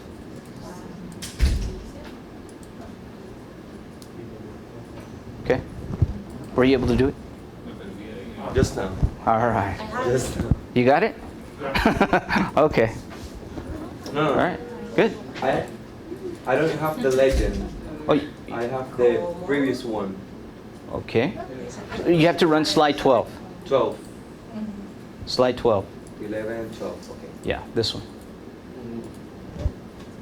Okay? Were you able to do it? Just now. All right. Just now. You got it? Okay. No. All right. Good. I don't have the legend. Oh, I have the previous one. okay. You have to run slide 12. 12. Slide 12. 11 and 12. Okay. Yeah, this one.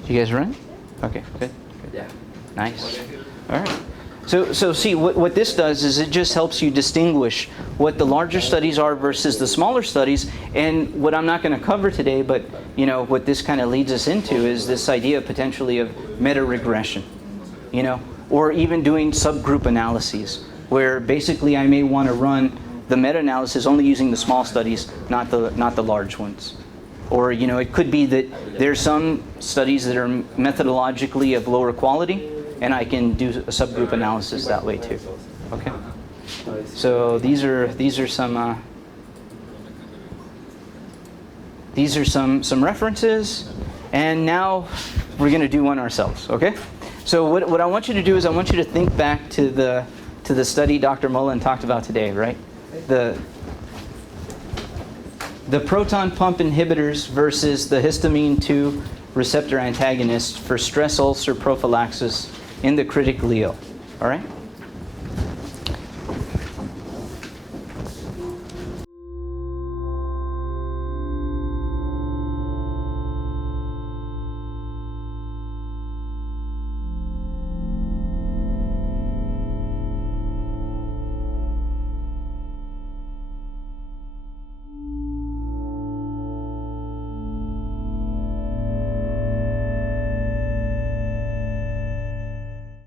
You guys run? Okay, good. Yeah. Nice. All right. So see, what this does is it just helps you distinguish what the larger studies are versus the smaller studies. And what I'm not going to cover today, but you know what this kind of leads us into is this idea potentially of meta-regression, you know, or even doing subgroup analyses, where basically I may want to run the meta-analysis only using the small studies, not the large ones. Or you know, it could be that there's some studies that are methodologically of lower quality, and I can do a subgroup analysis that way too. Okay. So these are some references, and now we're going to do one ourselves. Okay. So what I want you to do is I want you to think back to the study Dr. Mullen talked about today, right? The proton pump inhibitors versus the histamine 2 receptor antagonists for stress ulcer prophylaxis in the critically ill. All right?